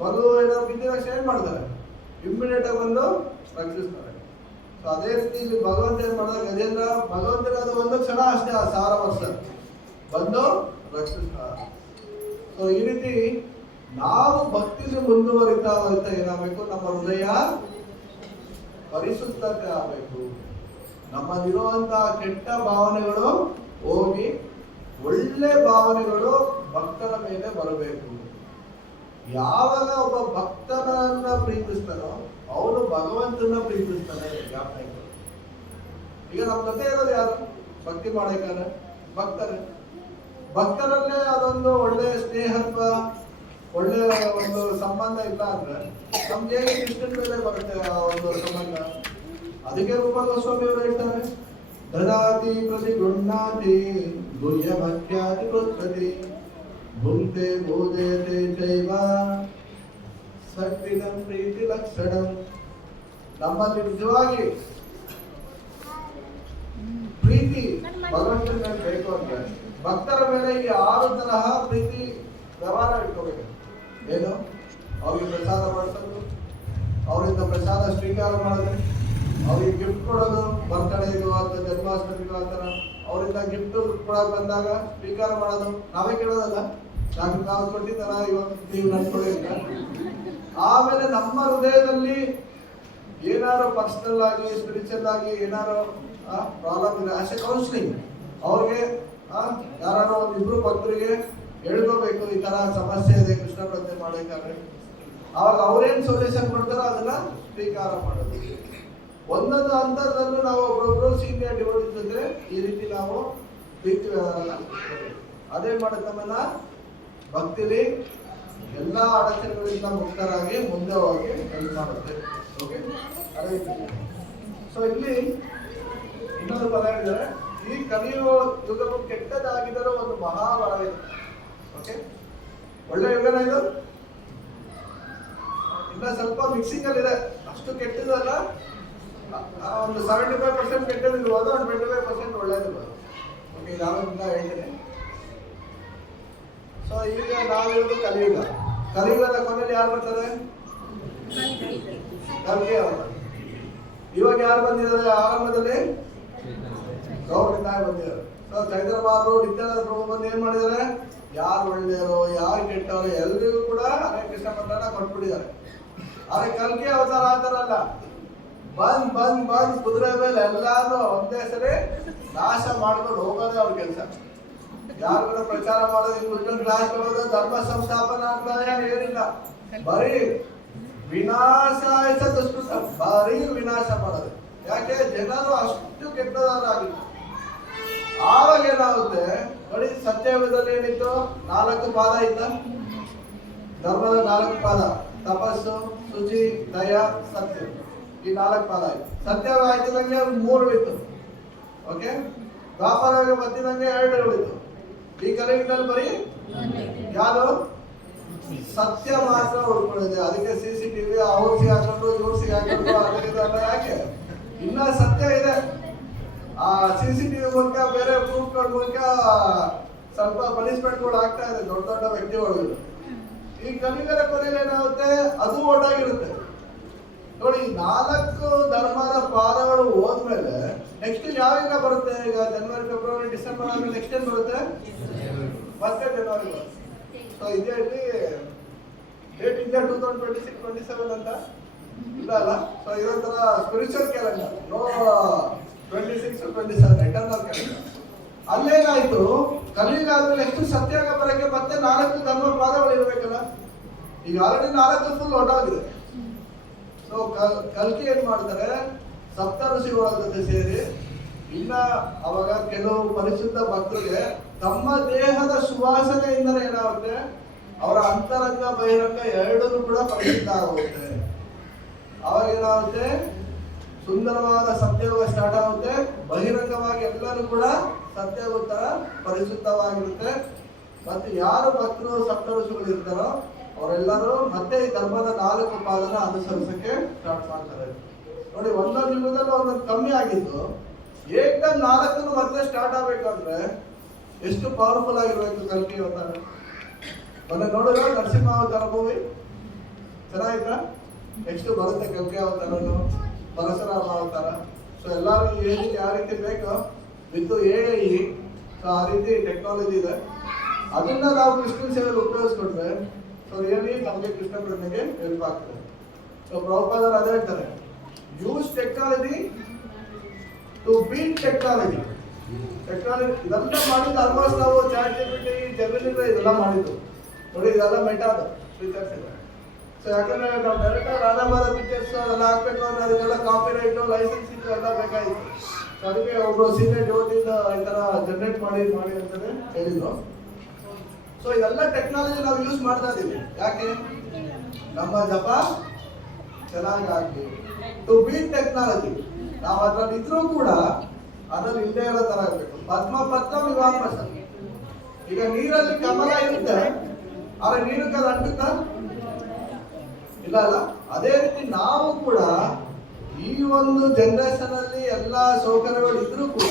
ಮಗು ಏನಾದ್ರು ಬಿದ್ದಿದ ತಕ್ಷಣ ಏನ್ ಮಾಡ್ತಾರೆ, ಇಮ್ಮಿಡಿಯೇಟ್ ಆಗಿ ಬಂದು ರಕ್ಷಿಸ್ತಾರೆ. ಸೊ ಅದೇ ರೀತಿ ಇಲ್ಲಿ ಭಗವಂತ ಏನ್ ಮಾಡಿದ, ಗಜೇಂದ್ರ ಭಗವಂತನ ಅದು ಒಂದು ಕ್ಷಣ ಅಷ್ಟೇ, 1000 ವರ್ಷ ಬಂದು ರಕ್ಷಿಸ್ತಾರೆ. ಸೊ ಈ ರೀತಿ ನಾವು ಭಕ್ತಿಲಿ ಮುಂದುವರಿತಾ ಏನಾಗಬೇಕು, ನಮ್ಮ ಹೃದಯ ಪರಿಶುದ್ಧತೆ ಆಗಬೇಕು. ನಮ್ಮಲ್ಲಿರುವಂತಹ ಕೆಟ್ಟ ಭಾವನೆಗಳು ಹೋಗಿ ಒಳ್ಳೆ ಭಾವನೆಗಳು ಭಕ್ತರ ಮೇಲೆ ಬರಬೇಕು. ಯಾವಾಗ ಒಬ್ಬ ಭಕ್ತನನ್ನ ಪ್ರೀತಿಸ್ತಾನೋ ಅವನು ಭಗವಂತನ ಪ್ರೀತಿಸ್ತಾನೆ. ಈಗ ನಮ್ಮ ಜೊತೆ ಇರೋದು ಯಾರು, ಭಕ್ತಿ ಮಾಡಬೇಕಾದ್ರೆ ಭಕ್ತರೇ. ಭಕ್ತರಲ್ಲೇ ಅದೊಂದು ಒಳ್ಳೆ ಸ್ನೇಹತ್ವ, ಒಳ್ಳೆ ಒಂದು ಸಂಬಂಧ ಇಲ್ಲ ಅಂದ್ರೆ ನಮ್ಗೆ ಹೇಗೆ ಕೃಷ್ಣನ ಮೇಲೆ ಬರುತ್ತೆ ಆ ಒಂದು ಸಂಬಂಧ. ಅದಕ್ಕೆ ರೂಪ ಗೋಸ್ವಾಮಿ ಅವರು ಹೇಳ್ತಾರೆ, ದದಾತಿ ಪ್ರತಿ ಗೃಹ್ಣಾತಿ ಗುಹ್ಯ ಮಧ್ಯಾತಿ ಕೃತ್ಯತಿ ಭುಂಕ್ತೆ ಬೋಧಯತೆ ಚೈವ ಸಕ್ರಿಯಂ ಪ್ರೀತಿ ಲಕ್ಷಣಂ. ನಮ್ಮಲ್ಲಿ ನಿಜವಾಗಿ ಪ್ರೀತಿ ಭಗವಂತನ ಮೇಲೆ ಬೇಕು ಅಂದ್ರೆ ಭಕ್ತರ ಮೇಲೆ ಈ 6 ತರಹ ಪ್ರೀತಿ ವ್ಯವಹಾರ ಇಟ್ಕೋಬೇಕು. ಏನು, ಅವ್ರಿಗೆ ಪ್ರಸಾದ ಮಾಡಿಸೋದು, ಅವರಿಂದ ಪ್ರಸಾದ ಸ್ವೀಕಾರ ಮಾಡೋದು, ಅವ್ರಿಗೆ ಗಿಫ್ಟ್ ಕೊಡೋದು, ಬರ್ತಡೇಗೂ ಅಥವಾ ಜನ್ಮಾಷ್ಟಮಿಗೂ ಆ ಥರ ಅವರಿಂದ ಗಿಫ್ಟ್ ಕೂಡ ಬಂದಾಗ ಸ್ವೀಕಾರ ಮಾಡೋದು. ನಾವೇ ಕೇಳೋದಲ್ಲ, ನಾವು ಕೊಟ್ಟಿದ್ದಾರ ಇವಾಗ ನೀವು ನಡ್ಕೊಳ್ಳಿಲ್ಲ. ಆಮೇಲೆ ನಮ್ಮ ಹೃದಯದಲ್ಲಿ ಏನಾರು ಪರ್ಸನಲ್ ಆಗಿ ಸ್ಪಿರಿಚುವಲ್ ಆಗಿ ಏನಾರು ಪ್ರಾಬ್ಲಮ್ ಇದೆ, ಆಸ್ ಎ ಕೌನ್ಸಿಲಿಂಗ್ ಅವ್ರಿಗೆ ಯಾರು ಒಂದಿಬ್ರು ಭಕ್ತರಿಗೆ ಹೇಳ್ಕೋಬೇಕು ಈ ತರ ಸಮಸ್ಯೆ ಇದೆ ಕೃಷ್ಣ ಪ್ರಜ್ಞೆ ಮಾಡಬೇಕಾದ್ರೆ. ಅವಾಗ ಅವ್ರೇನ್ ಸೊಲ್ಯೂಷನ್ ಕೊಡ್ತಾರೋ ಅದನ್ನ ಸ್ವೀಕಾರ ಮಾಡೋದು. ಒಂದೊಂದು ಹಂತದಲ್ಲೂ ನಾವು ಒಬ್ಬೊಬ್ರು ಸೀನಿಯರ್ ಡಿವೋಟೀಸ್ ಇದ್ರೆ ಈ ರೀತಿ ನಾವು ಪ್ರೀತಿ ವ್ಯವಹಾರ ಅದೇ ಮಾಡುತ್ತೆ ನಮ್ಮನ್ನ ಭಕ್ತಿಲಿ ಎಲ್ಲಾ ಅಡಚಣೆಗಳಿಂದ ಮುಕ್ತರಾಗಿ ಮುಂದೆ ಹೋಗಿ ಹೆಲ್ಪ್ ಮಾಡುತ್ತೆ. ಓಕೆ, ಅದೇ ಸೊ ಇಲ್ಲಿ ಇನ್ನೊಂದು ಪದ ಹೇಳಿದರೆ ಈ ಕಲಿಯುವ ಯುಗವು ಕೆಟ್ಟದಾಗಿದ್ದರೂ ಒಂದು ಮಹಾವರ ಇದೆ. ಓಕೆ, ಒಳ್ಳೆ ಯುಗನ ಇದು. ಇನ್ನ ಸ್ವಲ್ಪ ಮಿಕ್ಸಿಂಗ್ ಅಲ್ಲಿ ಇದೆ, ಅಷ್ಟು ಕೆಟ್ಟದಲ್ಲ. ಒಂದು 75% ಕೆಟ್ಟದಿರ್ಬೋದು, ಒಂದು 25% ಒಳ್ಳೇದಿರ್ಬೋದು. ಓಕೆ, ಯಾವಾಗ ಹೇಳ್ತೀನಿ. ಸೊ ಈಗ ನಾವಿರೋದು ಕಲಿಯುಗ. ಕಲಿಯುಗದ ಕೊನೆಯಲ್ಲಿ ಯಾರು ಬರ್ತಾರೆ? ಕಲ್ಕಿ ಅವರು. ಇವಾಗ ಯಾರು ಬಂದಿದ್ದಾರೆ? ಆರಂಭದಲ್ಲಿ ಗೌರವಿಂದ ಬಂದಿದ್ದಾರೆ. ಸೊ ಚೈತನ್ಯವಾದರು ನಿತ್ಯಾನಂದ ಪ್ರಭು ಬಂದು ಏನ್ ಮಾಡಿದ್ದಾರೆ? ಯಾರು ಒಳ್ಳೆಯವರು ಯಾರು ಕೆಟ್ಟವರು ಎಲ್ರಿಗೂ ಕೂಡ ಹರೇ ಕೃಷ್ಣ ಮಂತ್ರನ ಕೊಟ್ಬಿಟ್ಟಿದ್ದಾರೆ. ಆದ್ರೆ ಕಲ್ಕಿ ಅವತಾರ ಆತಾರಲ್ಲ, ಬಂದ್ ಕುದುರೆ ಮೇಲೆ ಎಲ್ಲಾರು ಒಂದೇ ಸರಿ ನಾಶ ಮಾಡ್ಕೊಂಡು ಹೋಗೋದೇ ಅವ್ರ ಕೆಲಸ. ಯಾರು ಪ್ರಚಾರ ಮಾಡೋದು, ಕುತ್ಕೊಂಡು ಕ್ಲಾಸ್ ಕೊಡೋದು, ಧರ್ಮ ಸಂಸ್ಥಾಪನೆ ಆಗ್ತಾರೆ ಏನಿಲ್ಲ. ಬರೀ ವಿನಾಶ ಆಯ್ತ ದುಷ್ಕೃತ, ಬರೀ ವಿನಾಶ ಮಾಡೋದು. ಯಾಕೆ? ಜನರು ಅಷ್ಟು ಕೆಟ್ಟದಾಗಿತ್ತು. ಆವಾಗ ಏನಾಗುತ್ತೆ ನೋಡಿ, ಸತ್ಯಯುಗದಲ್ಲಿ ಏನಿತ್ತು? 4 ಪಾದ ಇತ್ತ. ಧರ್ಮದ 4 ಪಾದ: ತಪಸ್ಸು, ಶುಚಿ, ದಯ, ಸತ್ಯ. ಈ 4 ಪಾದ ಆಯ್ತು. ಸತ್ಯವ ಆಯ್ತಿದಂಗೆ 3 ಇತ್ತು. ಓಕೆ, ದ್ವಾಪರ ಬತ್ತಿದಂಗೆ 2 ಇತ್ತು. ಈ ಕಲಿಯುಗದಲ್ಲಿ ಬರೀ ಯಾರು? ಸತ್ಯ ಮಾತ್ರ ಉಳ್ಕೊಂಡಿದೆ. ಅದಕ್ಕೆ CCTV ಅವ್ರಿಗೆ ಹಾಕೊಂಡು ಇವ್ರಿಗೆ ಹಾಕೊಂಡು ಅದಕ್ಕೆಲ್ಲ. ಯಾಕೆ? ಇನ್ನ ಸತ್ಯ ಇದೆ. ಆ CCTV ಮೂಲಕ ಬೇರೆ ಪ್ರೂಫ್ಗಳ ಮೂಲಕ ಸ್ವಲ್ಪ ಪನಿಷ್ಮೆಂಟ್ಗಳು ಆಗ್ತಾ ಇದೆ ದೊಡ್ಡ ದೊಡ್ಡ ವ್ಯಕ್ತಿಗಳು. ಈ ಕಲಿಯುಗದ ಕೊನೆಯಲ್ಲಿ ಏನಾಗುತ್ತೆ? ಅದು ಒಟ್ಟಾಗಿರುತ್ತೆ ನೋಡಿ. 4 ಧರ್ಮದ ಪಾದಗಳು ಹೋದ್ಮೇಲೆ ನೆಕ್ಸ್ಟ್ ಯಾವಾಗ ಬರುತ್ತೆ? ಈಗ ಜನವರಿ, ಫೆಬ್ರವರಿ, ಡಿಸೆಂಬರ್ ಆದ್ಮೇಲೆ ನೆಕ್ಸ್ಟ್ ಏನ್ ಬರುತ್ತೆ? ಮತ್ತೆ ಜನವರಿ ಬರುತ್ತೆ. ಸೊ ಇದೇ ಡೇಟ್ ಇದೆ 2026-27 ಅಂತ ಇಲ್ಲ ಅಲ್ಲ. ಸೊ ಇದೊಂಥರ spiritual calendar. No 26-27 eternal calendar. ಅಲ್ಲೇನಾಯ್ತು? ಕಲಿಯುಗ ಆದ್ಮೇಲೆ ನೆಕ್ಸ್ಟ್ ಸತ್ಯಾಗ ಬರಕ್ಕೆ ಮತ್ತೆ 4 ಧರ್ಮ ಪಾದಗಳು ಇರಬೇಕಲ್ಲ. ಈಗ ಆಲ್ರೆಡಿ 4 ಫುಲ್ ಹೊರಟಾಗಿದೆ. ಸೊ ಕಲ್ಕಿ ಏನ್ ಮಾಡ್ತಾರೆ? ಸಪ್ತ ಋಷಿಗಳ ಜೊತೆ ಸೇರಿ ಇನ್ನ ಅವಾಗ ಕೆಲವು ಪರಿಶುದ್ಧ ಭಕ್ತರಿಗೆ ತಮ್ಮ ದೇಹದ ಸುವಾಸನೆಯಿಂದ ಏನಾಗುತ್ತೆ? ಅವರ ಅಂತರಂಗ ಬಹಿರಂಗ ಎರಡೂ ಕೂಡ ಪರಿಶುದ್ಧ ಆಗುತ್ತೆ. ಅವಾಗ ಏನಾಗುತ್ತೆ? ಸುಂದರವಾದ ಸತ್ಯಯುಗ ಸ್ಟಾರ್ಟ್ ಆಗುತ್ತೆ. ಬಹಿರಂಗವಾಗಿ ಎಲ್ಲರೂ ಕೂಡ ಸತ್ಯಯುಗ ತರ ಪರಿಶುದ್ಧವಾಗಿರುತ್ತೆ. ಮತ್ತೆ ಯಾರು ಭಕ್ತರು ಸಪ್ತ ಋಷಿಗಳು ಇರ್ತಾರೋ ಅವರೆಲ್ಲರೂ ಮತ್ತೆ ಈ ಧರ್ಮದ 4 ಪಾದನ ಅನುಸರಿಸಕ್ಕೆ ಸ್ಟಾರ್ಟ್ ಮಾಡ್ತಾರೆ ನೋಡಿ. ಒಂದೊಂದು ಯುಗದಲ್ಲಿ ಒಂದೊಂದು ಕಮ್ಮಿ ಆಗಿದ್ದು ಏಕದಮ್ 4 ಮತ್ತೆ ಸ್ಟಾರ್ಟ್ ಆಗ್ಬೇಕಂದ್ರೆ ಎಷ್ಟು ಪವರ್ಫುಲ್ ಆಗಿರ್ಬೇಕು ಕಲ್ಕಿ ಅವತಾರ. ಮೊನ್ನೆ ನೋಡಿದ್ರೆ ನರಸಿಂಹ ಅವತಾರ ಮೂವಿ ಚೆನ್ನಾಗಿತ್ತ. ನೆಕ್ಸ್ಟ್ ಬರುತ್ತೆ ಕಲ್ಕಿ ಅವತಾರನು, ಪರಶುರಾಮ ಅವತಾರ. ಸೊ ಎಲ್ಲರೂ ಯಾವ ರೀತಿ ಬೇಕು ವಿತ್ AI, ಸೊ ಆ ರೀತಿ ಟೆಕ್ನಾಲಜಿ ಇದೆ. ಅದನ್ನ ನಾವು ಕೃಷ್ಣ ಸೇವೆಯಲ್ಲಿ ಉಪಯೋಗಿಸ್ಕೊಂಡ್ರೆ ಸೊ ರಿಯಲಿ ನಮಗೆ ಕೃಷ್ಣ ಪ್ರಜ್ಞೆಗೆ ಹೆಲ್ಪ್ ಆಗ್ತದೆ. ಸೊ ಪ್ರಭುಪಾದರು ಅದೇ ಹೇಳ್ತಾರೆ, use technology to beat technology. ಇದೆಲ್ಲ ಮಾಡಿದ್ದು ಆಲ್ಮೋಸ್ಟ್ ನಾವು ChatGPT, Gemini ಇದೆಲ್ಲ ಮಾಡಿದ್ದು ನೋಡಿ. ಇದೆಲ್ಲ ಮೆಟಾದ ಫೀಚರ್ಸ್ ಇದೆ. ಸೊ ಯಾಕಂದ್ರೆ ನಾವು ಡೈರೆಕ್ಟ್ ರಾಧಾಮಾದ ಪಿಕ್ಚರ್ಸ್ ಅದೆಲ್ಲ ಹಾಕ್ಬೇಕು ಅಂದ್ರೆ ಅದಕ್ಕೆಲ್ಲ ಕಾಪಿ ರೈಟು, ಲೈಸೆನ್ಸಿಂಗ್ ಎಲ್ಲ ಬೇಕಾಗಿತ್ತು. ಸೊ ಅದಕ್ಕೆ ಒಬ್ಬರು ಸೀನಿಯರ್ ಡಿವೋಟಿಯಿಂದ ಈ ತರ ಜನರೇಟ್ ಮಾಡಿ ಅಂತಲೇ ಹೇಳಿದ್ರು. ಸೊ ಇದೆಲ್ಲ ಟೆಕ್ನಾಲಜಿ ನಾವು ಯೂಸ್ ಮಾಡ್ತಾ ಇದೀವಿ. ಯಾಕೆ? ನಮ್ಮ ಜಪ ಚೆನ್ನಾಗಿ ಟು ಬೀಟ್ ಟೆಕ್ನಾಲಜಿ. ನಾವು ಅದ್ರಲ್ಲಿ ಇದ್ರೂ ಕೂಡ ಅದ್ರಲ್ಲಿ ಇಲ್ಲದೆ ಇರೋ ತರ ಆಗ್ಬೇಕು. ಪದ್ಮ ವಿವಾಹ. ಈಗ ನೀರಲ್ಲಿ ಕಮಲ ಇರುತ್ತೆ, ಆದ್ರೆ ನೀರಿಗೆ ಅದು ಅಂಟುತ್ತಾ ಇಲ್ಲ ಅಲ್ಲ. ಅದೇ ರೀತಿ ನಾವು ಕೂಡ ಈ ಒಂದು ಜನರೇಷನ್ ಅಲ್ಲಿ ಎಲ್ಲಾ ಸೌಕರ್ಯಗಳು ಇದ್ರೂ ಕೂಡ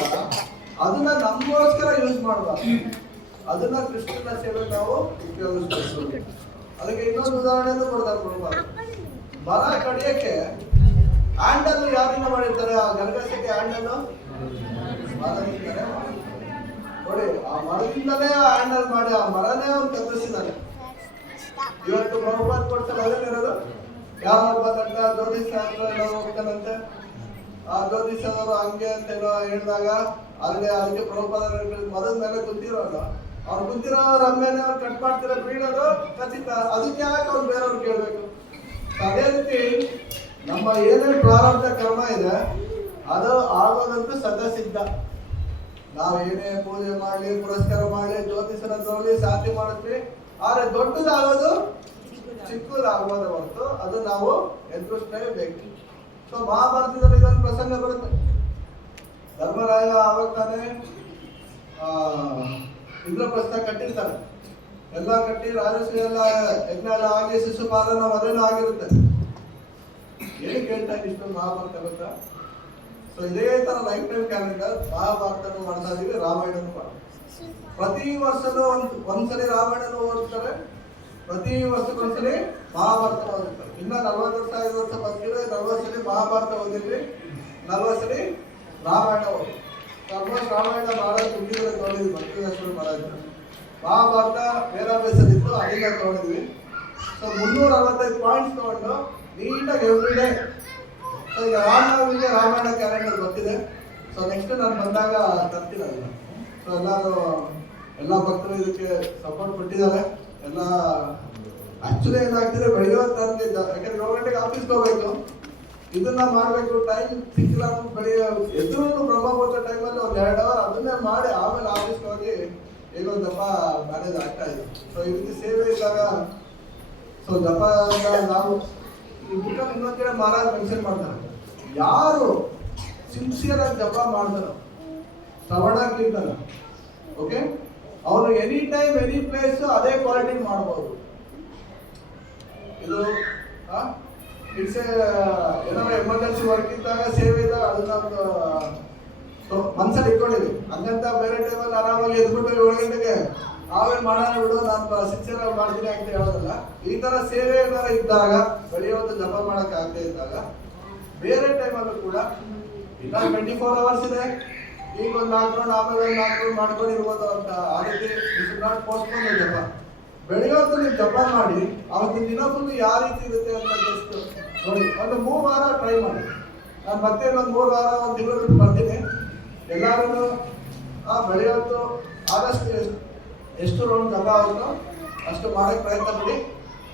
ಅದನ್ನ ನಮಗೋಸ್ಕರ ಯೂಸ್ ಮಾಡಬಾರ್ದು. ಅದನ್ನ ಕೃಷ್ಣನ ಸೇವೆ ನಾವು ಉಪಯೋಗಿಸ್ಬೇಕು. ಅದಕ್ಕೆ ಇನ್ನೊಂದು ಉದಾಹರಣೆಯನ್ನು ಕೊಡ್ತಾರೆ ಪ್ರಭುಪಾದರು. ಮರ ಕಡಿಯಕ್ಕೆ ಹ್ಯಾಂಡಲ್ ಯಾರಿಂದ ಮಾಡಿರ್ತಾರೆ? ಆ ಗರ್ಗಸಕ್ಕೆ ಹ್ಯಾಂಡಲ್ ಮರದಿಂದಲೇ ನೋಡಿ. ಆ ಮರದಿಂದಲೇ ಹ್ಯಾಂಡಲ್ ಮಾಡಿ ಆ ಮರನೇ ಅವ್ರು ಕತ್ತರಿಸಿದ ಇವತ್ತು ಪ್ರಭುಪಾದ ಕೊಡ್ತಾರೆ ಅದೇನಿರೋದು ಯಾರು ನೋಡ್ಬೇಕಂತ ಜ್ಯೋತಿಷ್ ಶಾಸ್ತ್ರ ಹೋಗ್ತಾನಂತೆ. ಆ ಜ್ಯೋತಿಷರು ಹಂಗೆ ಅಂತ ಏನೋ ಹೇಳಿದಾಗ ಅದಕ್ಕೆ ಪ್ರಭುಪಾದ ಮರದ ಮೇಲೆ ಕುಂತಿರೋಲ್ಲ, ಅವ್ರು ಕುಂತಿರೋ ರಮ್ಯನೇ ಅವ್ರು ಕಟ್ ಮಾಡ್ತಿರೋ ಬೀಳೋದು ಖಚಿತ. ಅದಕ್ಕೆ ಯಾಕೆ ಅವ್ರು ಬೇರೆಯವ್ರು ಕೇಳಬೇಕು? ಅದೇ ರೀತಿ ನಮ್ಮ ಏನೇನು ಪ್ರಾರಬ್ಧ ಕರ್ಮ ಇದೆ ಅದು ಆಗೋದಂತೂ ಸದಸಿದ್ಧ. ನಾವು ಏನೇ ಪೂಜೆ ಮಾಡಲಿ, ಪುರಸ್ಕಾರ ಮಾಡಲಿ, ಜ್ಯೋತಿಷರ ತಗೊಳ್ಳಿ, ಶಾಂತಿ ಮಾಡಿದ್ವಿ, ಆದ್ರೆ ದೊಡ್ಡದಾಗೋದು ಚಿಕ್ಕದಾಗೋದು ಹೊರತು ಅದು ನಾವು ಎದುರಿಸಲೇಬೇಕು. ಸೊ ಮಹಾಭಾರತದಲ್ಲಿ ಇದೊಂದು ಪ್ರಸಂಗ ಬರುತ್ತೆ. ಧರ್ಮರಾಯ ಆವಾಗ ತಾನೇ ಇಂದ್ರಪ್ರಸ್ಥ ಕಟ್ಟಿರ್ತಾರೆ, ಎಲ್ಲ ಕಟ್ಟಿ ರಾಜಶ್ರೀ ಎಲ್ಲ ಯಜ್ಞ ಎಲ್ಲ ಆಗಿ ಶಿಶುಪಾಲನ ವಧೆನೂ ಆಗಿರುತ್ತೆ. ಏನು ಕೇಳ್ತಾ ಇಷ್ಟು ಮಹಾಭಾರತ ಗೊತ್ತಾ? ಸೊ ಇದೇ ತರ ಲೈಫ್ ಟೈಮ್ ಕ್ಯಾಲೆಂಡರ್ ಮಹಾಭಾರತನೂ ಮಾಡ್ತಾ ಇದೀವಿ, ರಾಮಾಯಣನೂ ಮಾಡ್ತೀವಿ. ಪ್ರತಿ ವರ್ಷನೂ ಒಂದ್ಸಲಿ ರಾಮಾಯಣನೂ ಓದ್ತಾರೆ, ಪ್ರತಿ ವರ್ಷಕ್ಕೊಂದ್ಸಲಿ ಮಹಾಭಾರತ ಓದಿರ್ತಾರೆ. ಇನ್ನ 45 ವರ್ಷ ಬದುಕಿದ್ರೆ 40 ಸಲ ಮಹಾಭಾರತ ಓದಿದ್ವಿ, 40 ಸಲ ರಾಮಾಯಣ ಓದಿ. ಆಲ್ಮೋಸ್ಟ್ ರಾಮಾಯಣ ಮಾಡೋದು ಮುಗಿದ್ರೆ ತಗೊಂಡಿದ್ವಿ, ಭಕ್ತಿದಾಸರು ಮಾಡೋದು. ಮಹಾಭಾರತ ಬೇರಾಭ್ಯಾಸದಿತ್ತು, ಅಲ್ಲಿಂದ ತಗೊಂಡಿದ್ವಿ. ಸೊ 365 ಪಾಯಿಂಟ್ಸ್ ತಗೊಂಡು ನೀಟಾಗಿ ಎವ್ರಿ ಡೇ. ಸೊ ಈಗ ರಾಮನವಮಿಗೆ ರಾಮಾಯಣ ಕ್ಯಾಲೆಂಡರ್ ಗೊತ್ತಿದೆ. ಸೊ ನೆಕ್ಸ್ಟ್ ನಾನು ಬಂದಾಗ ತರ್ತೀನಿ ಅದನ್ನ. ಸೊ ಎಲ್ಲ ಭಕ್ತರು ಇದಕ್ಕೆ ಸಪೋರ್ಟ್ ಕೊಟ್ಟಿದ್ದಾರೆ. ಎಲ್ಲ ಆಕ್ಚುಲಿ ಏನಾಗ್ತಿದೆ, ಬೆಳಿಗ್ಗೆ ಹೊತ್ತು ಯಾಕಂದ್ರೆ 7 ಗಂಟೆಗೆ ಆಫೀಸ್ಗೆ ಹೋಗ್ಬೇಕು, ಇದನ್ನ ಮಾಡ್ಬೇಕು, ಟೈಮ್ ಸಿಕ್ಕಿಲ್ಲ. ಬೆಳಿಗ್ಗೆ ಎದುರು ಬ್ರಹ್ಮಮುಹೂರ್ತ ಟೈಮಲ್ಲಿ ಒಂದು 2 ಅವರ್ ಅದನ್ನೇ ಮಾಡಿ ಆಮೇಲೆ ಆಫೀಸ್ಗೆ ಹೋಗಿ ಏನೋ ಜಪ ಮ್ಯಾನೇಜ್ ಆಗ್ತಾ ಇದೆ. ಸೊ ಈ ರೀತಿ ಸೇವೆ ಇದ್ದಾಗ ಸೊ ಜಪ ನಾವು ಈ ಬುಕ್ಕಲ್ಲಿ ಇನ್ನೊಂದ್ ಕಡೆ ಮಹಾರಾಜ್ ಮೆನ್ಷನ್ ಮಾಡ್ತಾರೆ, ಯಾರು ಸಿನ್ಸಿಯರ್ ಆಗಿ ಜಪ ಮಾಡ್ತಾರೋ ಶ್ರವಣ ಕೀರ್ತನ, ಓಕೆ, ಅವರು ಎನಿ ಟೈಮ್ ಎನಿ ಪ್ಲೇಸ್ ಅದೇ ಕ್ವಾಲಿಟಿ ಮಾಡ್ಬೋದು. ಇದು ಇಟ್ಸ್ ಏನಾದ್ರು ಎಮರ್ಜೆನ್ಸಿ ವರ್ಕ್ ಇದ್ದಾಗ ಸೇವೆ ಇದ್ದಾಗ ಅದನ್ನ ಮನ್ಸಲ್ಲಿ ಇಟ್ಕೊಂಡಿವಿ. ಹಂಗಂತ ಬೇರೆ ಟೈಮಲ್ಲಿ ಆರಾಮಾಗಿ ಎದ್ಬಿಟ್ಟು 7 ಗಂಟೆಗೆ ಆಮೇಲೆ ಮಾಡೋಣ ಬಿಡು, ನಾನು ಸಿನ್ಸಿಯರ್ ಆಗಿ ಮಾಡ್ತೀನಿ ಅಂತ ಹೇಳೋದಲ್ಲ. ಈ ತರ ಸೇವೆ ಏನಾರ ಇದ್ದಾಗ, ಬೆಳೆಯೋದು ಜಪ ಮಾಡಕ್ ಆಗದೆ ಇದ್ದಾಗ, ಬೇರೆ ಟೈಮಲ್ಲೂ ಕೂಡ ಇಲ್ಲ 24 ಅವರ್ಸ್ ಇದೆ, ಈಗ ಒಂದು 4 ರೌಂಡ್ ಆಮೇಲೆ 4 ರೌಂಡ್ ಮಾಡ್ಕೊಂಡಿರ್ಬೋದು ಅಂತ. ಆ ರೀತಿ ನಾಟ್ ಪೋಸ್ಟ್ಪೋನ್ ಜಪ. ಬೆಳೆಯೋದು ನೀವು ಜಪ ಮಾಡಿ, ಅವತ್ತಿನ ದಿನ ಫುಲ್ ಯಾವ ರೀತಿ ಇರುತ್ತೆ ಅಂತ ಜಸ್ಟ್ ನೋಡಿ. ಒಂದು 3 ವಾರ ಟ್ರೈ ಮಾಡಿ. ನಾನು ಮತ್ತೆ ಇನ್ನೊಂದು 3 ವಾರ, 1 ತಿಂಗಳು ಬಿಟ್ಟು ಬರ್ತೀನಿ. ಎಲ್ಲರೂ ಬೆಳೆಯೋದು ಆದಷ್ಟು ಎಷ್ಟು ರೌಂಡ್ ಜಪ ಆಗುತ್ತೋ ಅಷ್ಟು ಮಾಡೋಕ್ಕೆ ಪ್ರಯತ್ನ ಪಡಿ.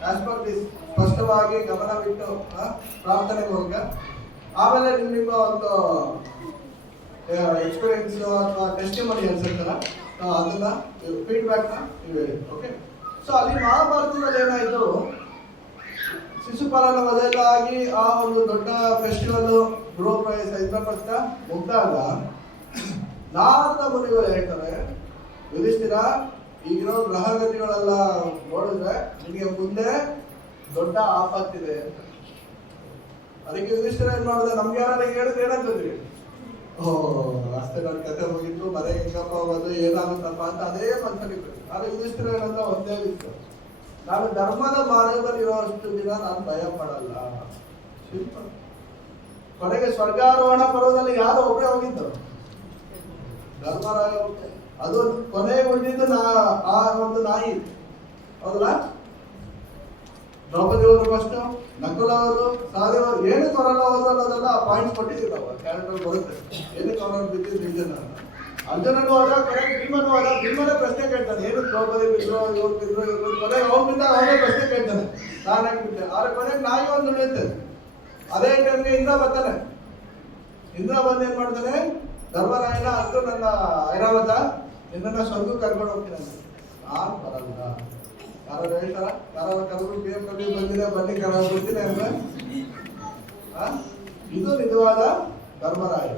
ಆಸ್ ಪರ್ ದಿಸ್ ಸ್ಪಷ್ಟವಾಗಿ ಗಮನವಿಟ್ಟು ಪ್ರಾರ್ಥನೆ ಮೂಲಕ. ಆಮೇಲೆ ನಿಮ್ಮ ಒಂದು ಎಕ್ಸ್ಪೀರಿಯನ್ಸ್ ಅಥವಾ ಟೆಸ್ಟಿಮನಿ ಅನ್ಸುತ್ತಲ್ಲ, ಅದನ್ನ ಫೀಡ್ಬ್ಯಾಕ್ನ ನೀವು ಹೇಳಿ. ಓಕೆ. ಸೊ ಅಲ್ಲಿ ಮಹಾಭಾರತದಲ್ಲಿ ಏನಾಯಿತು, ಶಿಶುಪಾಲನ ವಧೆಲ್ಲ ಆಗಿ ಆ ಒಂದು ದೊಡ್ಡ ಫೆಸ್ಟಿವಲ್ ಗೃಹ ಪ್ರವೇಶ ಇಂದ್ರಪ್ರಸ್ಥ ಮುಗ್ದಾಗ ನಾರದ ಮುನಿಗಳು ಹೇಳ್ತಾರೆ, ಯುಧಿಷ್ಠಿರ, ಈಗಿರೋ ಗ್ರಹಗತಿಗಳೆಲ್ಲ ನೋಡಿದ್ರೆ ನಿಮಗೆ ಮುಂದೆ ದೊಡ್ಡ ಆಪತ್ತಿದೆ ಅಂತ. ಅದಕ್ಕೆ ಯುಧಿಷ್ಠಿರ ಏನ್ ಮಾಡಿದೆ, ನಮ್ಗೆ ಯಾರು ಹೇಳಿದ್ರೆ ಏನಂತಂದ್ರಿ, ಅಷ್ಟೇ ನನ್ನ ಕತೆ ಹೋಗಿತ್ತು, ಮನೆ ಹೆಂಗಪ್ಪ ಹೋಗೋದು, ಏನಾಗುತ್ತಪ್ಪ ಅಂತ ಅದೇ ಮನಸ್ಸಲ್ಲಿ. ಆದ್ರೆ ಯುಧಿಷ್ಠಿರ ಏನಂತ ಒಂದೇ ಇತ್ತು, ನಾನು ಧರ್ಮದ ಮಾರ್ಗದಲ್ಲಿ ಇರೋಷ್ಟು ದಿನ ನಾನು ಭಯ ಪಡಲ್ಲ. ಸಿಂಪಲ್. ಕೊನೆಗೆ ಸ್ವರ್ಗಾರೋಹಣ ಪರ್ವದಲ್ಲಿ ಯಾರು ಒಬ್ಬರೇ ಹೋಗಿದ್ದು, ಧರ್ಮರಾಯ. ಅದು ಕೊನೆಗೆ ಉಳಿದಿದ್ದು ಆ ಒಂದು ನಾಯಿ, ಹೌದಲ್ಲ? ದ್ರೌಪದಿ ಅವರು ಫಸ್ಟ್, ನಕುಲ ಅವರು, ಸಹದೇವರು ಏನಕ್ಕೆ ಅವರೆಲ್ಲ ಹೋದ್ರು ಅನ್ನೋದೆಲ್ಲ ಪಾಯಿಂಟ್ಸ್ ಕೊಟ್ಟಿದ್ದೀವಿ ನಾವು, ಕ್ಯಾರೆಕ್ಟರ್ ಬರುತ್ತೆ. ಏನಕ್ಕೆ ಅವ್ರನ್ನ ಬಿದ್ದಿದ್ದು ನಿಜನ. ಅರ್ಜುನನು ಹೋದ, ಕೊನೆಗೆ ಭೀಮನು ಹೋದ. ಭೀಮನೇ ಪ್ರಶ್ನೆ ಕೇಳ್ತಾನೆ, ಏನು ದ್ರೌಪದಿ ಬಿದ್ರು, ಇವ್ರು ಬಿದ್ರು, ಇವ್ರು. ಕೊನೆಗೆ ಅವ್ರ ಬಿದ್ದಾಗ ಅವನೇ ಪ್ರಶ್ನೆ ಕೇಳ್ತಾನೆ, ನಾನು ಯಾಕೆ ಬಿದ್ದೆ. ಆದ್ರೆ ಕೊನೆಗೆ ನಾಯಿ ಒಂದು ಉಳಿಯುತ್ತೆ. ಅದೇ ಟೈಮ್ಗೆ ಇಂದ್ರ ಬರ್ತಾನೆ. ಇಂದ್ರ ಬಂದು ಏನ್ ಮಾಡ್ತಾನೆ, ಧರ್ಮರಾಯನ ಅಂತೂ ನನ್ನ ಐರಾವತ ನಿನ್ನ ಸ್ವರ್ಗಕ್ಕೆ ಕರ್ಕೊಂಡು ಹೋಗ್ತೀನಿ ಅಂತ. ನಾನು ಬರಲ್ಲ. ಯಾರು ಹೇಳ್ತಾರ, ಯಾರು ಕರ್ಕೊಂಡು BMW ಬಂದಿದೆ, ಬನ್ನಿ ಕರ್ಕೊಂಡು ಬರ್ತೀನಿ ಅಂದ್ರೆ ಇದು ನಿಜವಾದ ಧರ್ಮರಾಯ.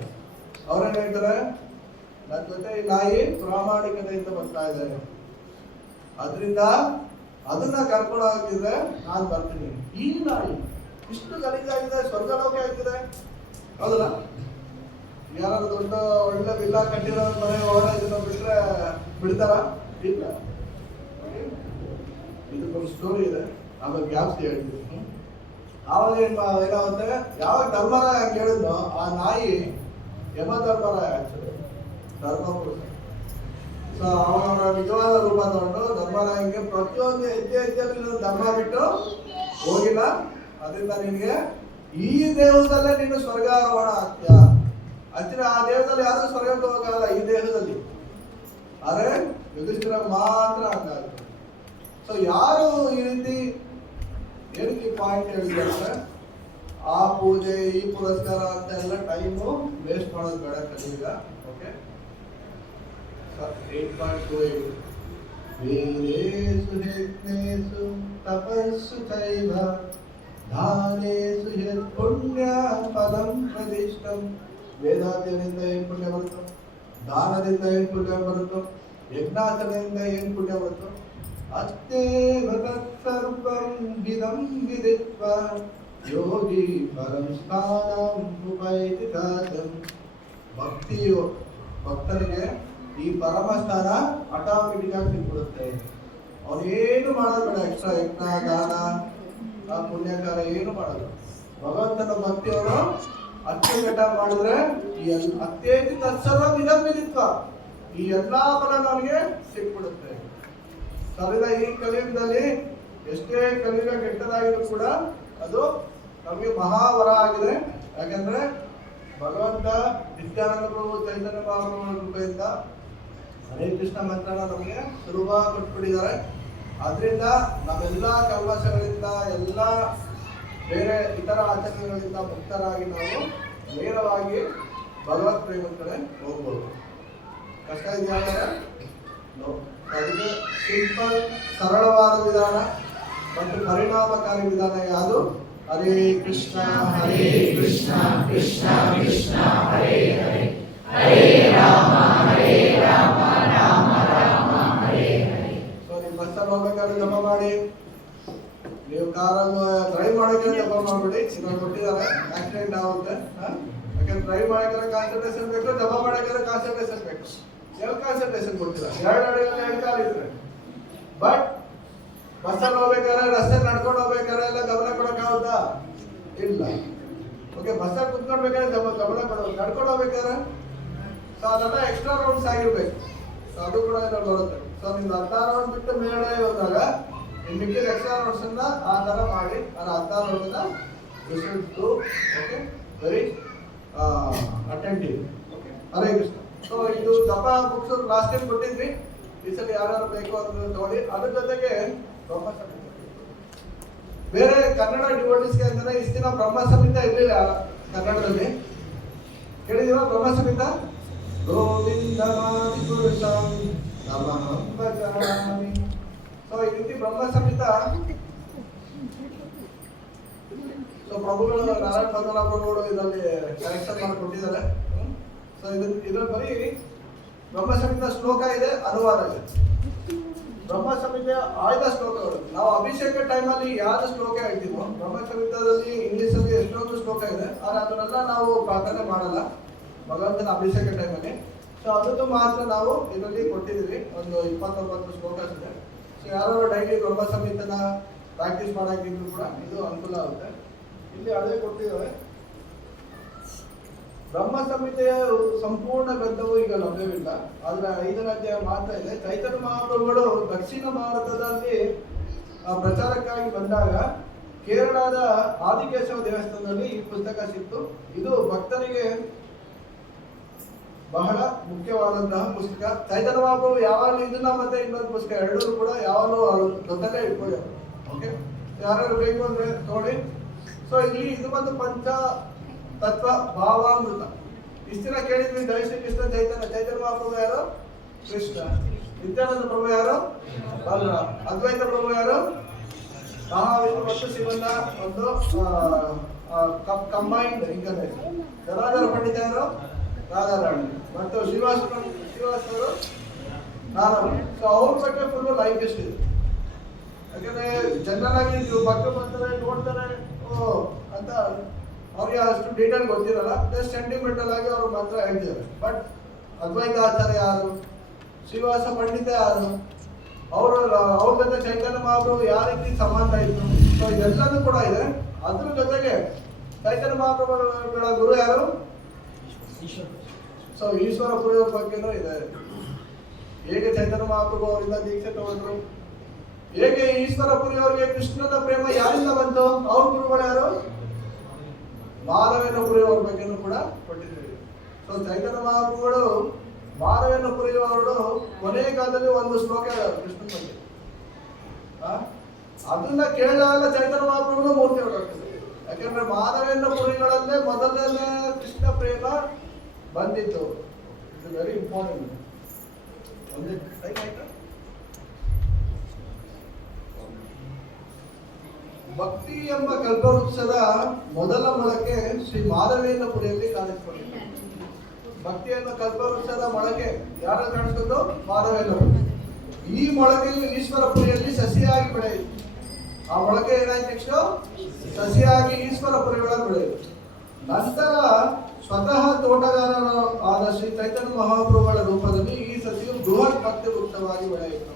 ಅವ್ರೇನ್ ಹೇಳ್ತಾರೆ, ನನ್ನ ಜೊತೆ ಈ ನಾಯಿ ಪ್ರಾಮಾಣಿಕತೆಯಿಂದ ಬರ್ತಾ ಇದೆ, ಅದರಿಂದ ಅದನ್ನ ಕರ್ಕೊಂಡು ಹೋಗಿದ್ರೆ ನಾನು ಬರ್ತೀನಿ. ಈ ನಾಯಿ ಇಷ್ಟು ಗಲೀಜಾಗಿದೆ, ಸ್ವರ್ಗಲೋಕ ಆಗ್ತಿದೆ, ಹೌದಲ್ಲ? ಯಾರು ದೊಡ್ಡ ಒಳ್ಳೆ ವಿಲ್ಲ ಕಟ್ಟಿರೋ ಮನೆ ಹೋದ ಇದನ್ನ ಬಿಟ್ರೆ ಬಿಡ್ತಾರ? ಇಲ್ಲ. ಇದಕ್ಕೊಂದು ಸ್ಟೋರಿ ಇದೆ, ಆಮೇಲೆ ಗ್ಯಾಪ್ಸ್ ಹೇಳ್ತೀವಿ. ಆವಾಗ ಏನಾಗುತ್ತೆ, ಯಾವಾಗ ಧರ್ಮರಾಯ ಹಂಗೆ ಹೇಳಿದ್ನೋ, ಆ ನಾಯಿ ಯಮ ಧರ್ಮರಾಯ ಆಕ್ಚುಲಿ ಧರ್ಮಪುರುಷ. ಸೊ ಅವನ ನಿಜವಾದ ರೂಪ ತಗೊಂಡು ಧರ್ಮರಾಯನಿಗೆ ಪ್ರತಿಯೊಂದು ಹೆಜ್ಜೆ ಹೆಜ್ಜೆಯಲ್ಲಿ ಧರ್ಮ ಬಿಟ್ಟು ಹೋಗಿಲ್ಲ. ಅದರಿಂದ ನಿನಗೆ ಈ ದೇಹದಲ್ಲೇ ನೀನು ಸ್ವರ್ಗಾರೋಹಣ ಆಗ್ತೀಯ. ಅಂತಿನ ಆ ದೇಹದಲ್ಲಿ ಯಾರು ಸ್ವರ್ಗಕ್ಕೆ ಹೋಗಲ್ಲ, ಈ ದೇಹದಲ್ಲಿ. ಆದ್ರೆ ಯುಧಿಷ್ಠಿರ ಮಾತ್ರ ಹಂಗಾಗುತ್ತೆ. ಸೊ ಯಾರು ಈ ರೀತಿ ಏನಕ್ಕೆ ಪಾಯಿಂಟ್ ಹೇಳಿದ್ರೆ, ಆ ಪೂಜೆ ಈ ಪುರಸ್ಕಾರ ಅಂತ ಎಲ್ಲ ಟೈಮು ವೇಸ್ಟ್ ಮಾಡೋದು ಬೇಡ ಕಲಿಯುಗ. ಓಕೆ, 8.28 ವೀರೇಷು ಯಜ್ಞೇಷು ತಪಸ್ಸು ಚೈವ ದಾನೇಷು ಯತ್ ಪುಣ್ಯ ಫಲಂ ಪ್ರದಿಷ್ಟಂ. ವೇದಾಧ್ಯಯನದಿಂದ ಏನು ಪುಣ್ಯ ಬರುತ್ತೋ, ದಾನದಿಂದ ಏನು ಪುಣ್ಯ ಬರುತ್ತೋ, ಯಜ್ಞಾಚರಣೆಯಿಂದ ಏನು ಪುಣ್ಯ ಬರುತ್ತೋ, ಅತ್ತೇವ ತತ್ಸರ್ವಂ ವಿದಂ ವಿದಿತ್ವಾ ಯೋಗಿ ಪರಂ ಸ್ಥಾನಂ ಉಪೈತಿ ಸಾಧಂ. ಭಕ್ತರಿಗೆ ಈ ಪರಮ ಸ್ಥಾನ ಆಟೋಮೆಟಿಕ್ ಆಗಿ ಸಿಗ್ಬಿಡುತ್ತೆ. ಅವನೇನು ಮಾಡೋದು ಬೇಡ, ಎಕ್ಸ್ಟ್ರಾ ಯಜ್ಞ ದಾನ ಪುಣ್ಯಕಾರ ಏನು ಮಾಡೋದು. ಭಗವಂತನ ಭಕ್ತಿಯವರು ಅಚ್ಚುಕಟ್ಟ ಮಾಡಿದ್ರೆ ಈ ಅತ್ಯೇತಿ ತತ್ಸರ್ವ ವಿಧಂ ವಿದಿತ್ವ, ಈ ಎಲ್ಲಾ ಫಲ ನಮಗೆ ಸಿಕ್ಬಿಡುತ್ತೆ. ಸರಿದ ಈ ಕಲಿಯುಗದಲ್ಲಿ ಎಷ್ಟೇ ಕಲಿಯುಗ ಕೆಟ್ಟದಾಗಿದ್ರು ಕೂಡ ಅದು ನಮಗೆ ಮಹಾವರ ಆಗಿದೆ. ಯಾಕಂದ್ರೆ ಭಗವಂತ ನಿತ್ಯಾನಂದ ಪ್ರಭು ಚೈತನ್ಯ ಮಹಾಪ್ರಭುಗಳ ಕೃಪೆಯಿಂದ ಹರೇ ಕೃಷ್ಣ ಮಂತ್ರನ ನಮಗೆ ಸುಲಭ ಕೊಟ್ಬಿಟ್ಟಿದ್ದಾರೆ. ಆದ್ರಿಂದ ನಾವೆಲ್ಲ ಕಲ್ಮಶಗಳಿಂದ ಎಲ್ಲ ಬೇರೆ ಇತರ ಆಚರಣೆಗಳಿಂದ ಮುಕ್ತರಾಗಿ ನಾವು ನೇರವಾಗಿ ಭಗವತ್ ಪ್ರೇಮ ಕಡೆ ಹೋಗ್ಬೋದು. ಕಷ್ಟ ಇದೆಯಾ? ಅದಕ್ಕೆ ಸಿಂಪಲ್ ಸರಳವಾದ ವಿಧಾನ ಮತ್ತು ಪರಿಣಾಮಕಾರಿ ವಿಧಾನ ಯಾವುದು? ಹರೇ ಕೃಷ್ಣ ಕೃಷ್ಣ ಕೃಷ್ಣ ಹರೇ ಹರೇ, ಹರೇ ರಾಮ ರಾಮ ರಾಮ ಹರೇ ಹರೇ. ಸೊ ನೀವು ಬಸ್ಸಲ್ಲಿ ಹೋಗ್ಬೇಕಾದ್ರೆ ಜಪ ಮಾಡಿ, ನೀವು ಕಾರನ್ನು ಡ್ರೈವ್ ಮಾಡೋಕೆ ಜಪ ಮಾಡ್ಬಿಡಿ. ಇವಾಗ ಕೊಟ್ಟಿದ್ದಾರೆ, ಆಕ್ಸಿಡೆಂಟ್ ಆಗುತ್ತೆ. ಯಾಕಂದ್ರೆ ಡ್ರೈವ್ ಮಾಡೋಕೆ ಕಾನ್ಸಂಟ್ರೇಷನ್ ಬೇಕು, ಜಪ ಮಾಡೋಕೆ ಕಾನ್ಸಂಟ್ರೇಷನ್ ಬೇಕು. ಎಲ್ಲಿ ಕಾನ್ಸಂಟ್ರೇಷನ್ ಕೊಡ್ತೀರಾ? ಎರಡು ಕಾಲ ಇದ್ರೆ. ಬಟ್ ಬಸ್ಸಲ್ಲಿ ಹೋಗ್ಬೇಕಾದ್ರೆ, ರಸ್ತೆ ನಡ್ಕೊಂಡು ಹೋಗ್ಬೇಕಾದ್ರೆ ಎಲ್ಲ ಗಮನ ಕೊಡೋಕ್ಕಾಗುತ್ತಾ? ಇಲ್ಲ. ಓಕೆ, ಬಸ್ಸಲ್ಲಿ ಕುತ್ಕೊಳ್ಬೇಕಾದ್ರೆ ಗಮನ ಕೊಡೋದು, ನಡ್ಕೊಂಡು ಹೋಗ್ಬೇಕಾದ್ರೆ ಸೊ ಅದೆಲ್ಲ ಎಕ್ಸ್ಟ್ರಾ ರೌಂಡ್ಸ್ ಆಗಿರ್ಬೇಕು. ಸೊ ಅದು ಕೂಡ ಇದ್ರಲ್ಲಿ ಬರುತ್ತೆ. ಸೊ ನಿಮ್ದು 16 ರೌಂಡ್ ಬಿಟ್ಟು ಮೇಲೆ ಹೋದಾಗ ನಿಮ್ ಮಿಕ್ಕಿದ ಎಕ್ಸ್ಟ್ರಾ ರೌಂಡ್ಸ್ ಅನ್ನ ಆ ತರ ಮಾಡಿ, ಆ 16 round okay, very attentive. Okay, Hare Krishna. So ಇದು ಜಪ ಬುಕ್ಸ್ ಲಾಸ್ಟ್ ಟೈಮ್ ಕೊಟ್ಟಿದ್ವಿ. ಈ ಸಲ ಯಾರು ಬೇಕು ಅಂತ ತಗೊಳ್ಳಿ. ಅದ್ರ ಜೊತೆಗೆ ಬ್ರಹ್ಮ ಸಂಹಿತ, ಬೇರೆ ಕನ್ನಡ ಡಿವೋಟಿಸ್ಗೆ ಅಂದ್ರೆ ಇಷ್ಟು ದಿನ ಬ್ರಹ್ಮ ಸಂಹಿತ ಇರಲಿಲ್ಲ ಕನ್ನಡದಲ್ಲಿ. ಕೇಳಿದೀವ ಬ್ರಹ್ಮ ಸಂಹಿತ? ಗೋವಿಂದಮಾದಿ ಪುರುಷಂ ನಮಃ ಭಜಾಮಿ. ಸೊ ಈ ರೀತಿ ಬ್ರಹ್ಮ ಸಂಹಿತ ಸೊ ಪ್ರಭುಗಳು ನಾರಾಯಣ ಭಗವಾನ ಪ್ರಭುಗಳು ಇದರಲ್ಲಿ ಕರೆಕ್ಷನ್ ಮಾಡಿ ಕೊಟ್ಟಿದ್ದಾರೆ. ಸೊ ಇದ್ರಲ್ಲಿ ಬರೀ ಬ್ರಹ್ಮ ಸಂಹಿತ ಶ್ಲೋಕ ಇದೆ, ಅನುವಾದ ಇದೆ. ಬ್ರಹ್ಮ ಸಂಹಿತೆಯ ಆಯ್ದ ಶ್ಲೋಕಗಳು ನಾವು ಅಭಿಷೇಕ ಟೈಮಲ್ಲಿ ಯಾವ್ದು ಶ್ಲೋಕ ಹೇಳ್ತೀವೋ, ಬ್ರಹ್ಮ ಸಂಹಿತದಲ್ಲಿ ಇಂಗ್ಲಿಷ್ ಅಲ್ಲಿ ಎಷ್ಟೊಂದು ಶ್ಲೋಕ ಇದೆ, ಆದ್ರೆ ಅದನ್ನೆಲ್ಲ ನಾವು ಪ್ರಾರ್ಥನೆ ಮಾಡಲ್ಲ ಭಗವಂತನ ಅಭಿಷೇಕ ಟೈಮಲ್ಲಿ. ಸೊ ಅದನ್ನು ಮಾತ್ರ ನಾವು ಇದರಲ್ಲಿ ಕೊಟ್ಟಿದ್ದೀವಿ. ಒಂದು 29 ಶ್ಲೋಕಸ್ ಇದೆ. ಸೊ ಯಾರು ಡೈಲಿ ಬ್ರಹ್ಮ ಸಂಹಿತನ ಪ್ರಾಕ್ಟೀಸ್ ಮಾಡೋಕ್ಕಿದ್ರು ಕೂಡ ಇದು ಅನುಕೂಲ ಆಗುತ್ತೆ. ಇಲ್ಲಿ ಅದೇ ಕೊಟ್ಟಿದ್ದಾರೆ. ಬ್ರಹ್ಮ ಸಂಹಿತೆಯ ಸಂಪೂರ್ಣ ಗ್ರಂಥವು ಈಗ ಲಭ್ಯವಿಲ್ಲ, ಆದ್ರೆ 5ನೇ ಅಧ್ಯಾಯ ಮಾತ್ರ ಇದೆ. ಚೈತನ್ಯ ಮಹಾಪ್ರಭುಗಳು ದಕ್ಷಿಣ ಭಾರತದಲ್ಲಿ ಪ್ರಚಾರಕ್ಕಾಗಿ ಬಂದಾಗ ಕೇರಳದ ಆದಿಕೇಶವ ದೇವಸ್ಥಾನದಲ್ಲಿ ಈ ಪುಸ್ತಕ ಸಿಕ್ತು. ಇದು ಭಕ್ತರಿಗೆ ಬಹಳ ಮುಖ್ಯವಾದಂತಹ ಪುಸ್ತಕ. ಚೈತನ್ಯ ಮಹಾಪ್ರಭು ಯಾವಾಗಲೂ ಇದನ್ನ ಮತ್ತೆ ಇನ್ನೊಂದು ಪುಸ್ತಕ ಎರಡೂ ಕೂಡ ಯಾವಾಗಲೂ ಜೊತೆಲೇ ಇಟ್ಕೊಳ್ಳೋದು. ಓಕೆ, ಯಾರು ಬೇಕು ಅಂದ್ರೆ ನೋಡಿ. ಸೊ ಇಲ್ಲಿ ಇದು ಒಂದು ಪಂಚ ತತ್ವ ಭಾವಾಮೃತ. ಇಷ್ಟು ದಿನ ಕೇಳಿದ್ವಿ ಜೈ ಶ್ರೀ ಕೃಷ್ಣ ಚೈತನ್ಯ. ಚೈತನ್ಯ ಮಹಾಪ್ರಭು ಯಾರು? ಕೃಷ್ಣ. ನಿತ್ಯಾನಂದ ಪ್ರಭು ಯಾರು? ಬಲರಾಮ. ಅದ್ವೈತ ಪ್ರಭು ಯಾರು? ಮಹಾವಿಷ್ಣು ಮತ್ತು ಶಿವನ ಒಂದು ಕಂಬೈನ್ಡ್ ಇನ್ಕರ್ನೇಷನ್. ಗದಾಧರ ಪಂಡಿತ ಯಾರು? ರಾಧಾರಾಣಿ. ಮತ್ತು ಶ್ರೀವಾಸವರು ನಾರಾಯಣ. ಸೊ ಅವ್ರ ಬಗ್ಗೆ ಫುಲ್ ಲೈಫ್ ಎಷ್ಟು ಇದೆ. ಯಾಕಂದ್ರೆ ಜನರಲ್ ಆಗಿ ನೀವು ಭಕ್ತರು ಬರ್ತಾರೆ, ನೋಡ್ತಾರೆ, ಓ ಅಂತ ಅವ್ರಿಗೆ ಅಷ್ಟು ಡೀಟೇಲ್ ಗೊತ್ತಿರಲ್ಲ. ಜಸ್ಟ್ ಸೆಂಟಿಮೆಂಟಲ್ ಆಗಿ ಅವ್ರು ಮಾತ್ರ ಹೇಳ್ತಿದ್ದಾರೆ. ಬಟ್ ಅದ್ವೈತ ಆಚಾರ್ಯ ಯಾರು? ಶ್ರೀವಾಸ ಪಂಡಿತ ಯಾರು? ಅವ್ರ ಜೊತೆ ಚೈತನ್ಯ ಮಹಾಪ್ರಭು ಯಾವ ರೀತಿ ಸಂಬಂಧ ಇತ್ತು? ಸೊ ಇದೆಲ್ಲನೂ ಕೂಡ ಇದೆ. ಅದ್ರ ಜೊತೆಗೆ ಚೈತನ್ಯ ಮಹಾಪ್ರಭುಗಳ ಗುರು ಯಾರು? ಸೊ ಈಶ್ವರ ಪುರಿಯವ್ರ ಬಗ್ಗೆನೂ ಇದೆ. ಹೇಗೆ ಚೈತನ್ಯ ಮಹಾಪ್ರಭು ಅವರಿಂದ ದೀಕ್ಷೆ ತಗೊಂಡ್ರು, ಹೇಗೆ ಈಶ್ವರ ಪುರಿ ಅವರಿಗೆ ಕೃಷ್ಣನ ಪ್ರೇಮ ಯಾರಿಂದ ಬಂತು, ಅವ್ರ ಗುರುಗಳು ಯಾರು, ಮಾಧವೇಂದ್ರ ಪುರಿ ಅವ್ರ ಬಗ್ಗೆನೂ ಕೂಡ ಕೊಟ್ಟಿದ್ದೀವಿ. ಸೊ ಚೈತನ್ಯ ಮಹಾಪ್ರಭುಗಳು ಮಾಧವೇಂದ್ರ ಪುರಿ ಅವರು ಕೊನೆ ಕಾಲದಲ್ಲಿ ಒಂದು ಶ್ಲೋಕ ಕೃಷ್ಣನ ಬಗ್ಗೆ, ಅದನ್ನ ಕೇಳಿದಾಗ ಚೈತನ್ಯ ಮಹಾಪ್ರಭುಗಳು ಮೂರ್ತಿ ಹೊರಟಾಗ್ತದೆ. ಯಾಕಂದ್ರೆ ಮಾಧವೇಂದ್ರ ಪುರಿಗಳಲ್ಲೇ ಮೊದಲನೇ ಕೃಷ್ಣ ಪ್ರೇಮ ಬಂದಿತ್ತು. It very important. ಒಂದೇ ಟೈಮ್ ಆಯ್ತಾ? ಭಕ್ತಿ ಎಂಬ ಕಲ್ಪವೃಕ್ಷದ ಮೊದಲ ಮೊಳಕೆ ಶ್ರೀ ಮಾಧವೇಂದ್ರ ಪುರಿಯಲ್ಲಿ ಕಾಣಿಸಿಕೊಂಡಿದೆ. ಭಕ್ತಿ ಎಂಬ ಕಲ್ಪವೃಕ್ಷದ ಮೊಳಕೆ ಯಾರು ಕಾಣಿಸ್ಕೊಂಡು? ಮಾಧವೇಂದ್ರ ಪುರಿ. ಈ ಮೊಳಕೆಯು ಈಶ್ವರ ಪುರಿಯಲ್ಲಿ ಸಸಿಯಾಗಿ ಬೆಳೆಯಿತು. ಆ ಮೊಳಕೆ ಏನಾಯ್ತು? ನೆಕ್ಸ್ಟ್ ಸಸಿಯಾಗಿ ಈಶ್ವರ ಪುರಿಗಳಲ್ಲಿ ಬೆಳೆಯಿತು. ನಂತರ ಸ್ವತಃ ತೋಟಗಾರರು ಆದ ಶ್ರೀ ಚೈತನ್ಯ ಮಹಾಪ್ರಭುಗಳ ರೂಪದಲ್ಲಿ ಈ ಸಸಿಯು ಬೃಹತ್ ಭಕ್ತಿ ವೃಕ್ಷವಾಗಿ ಬೆಳೆಯಿತು.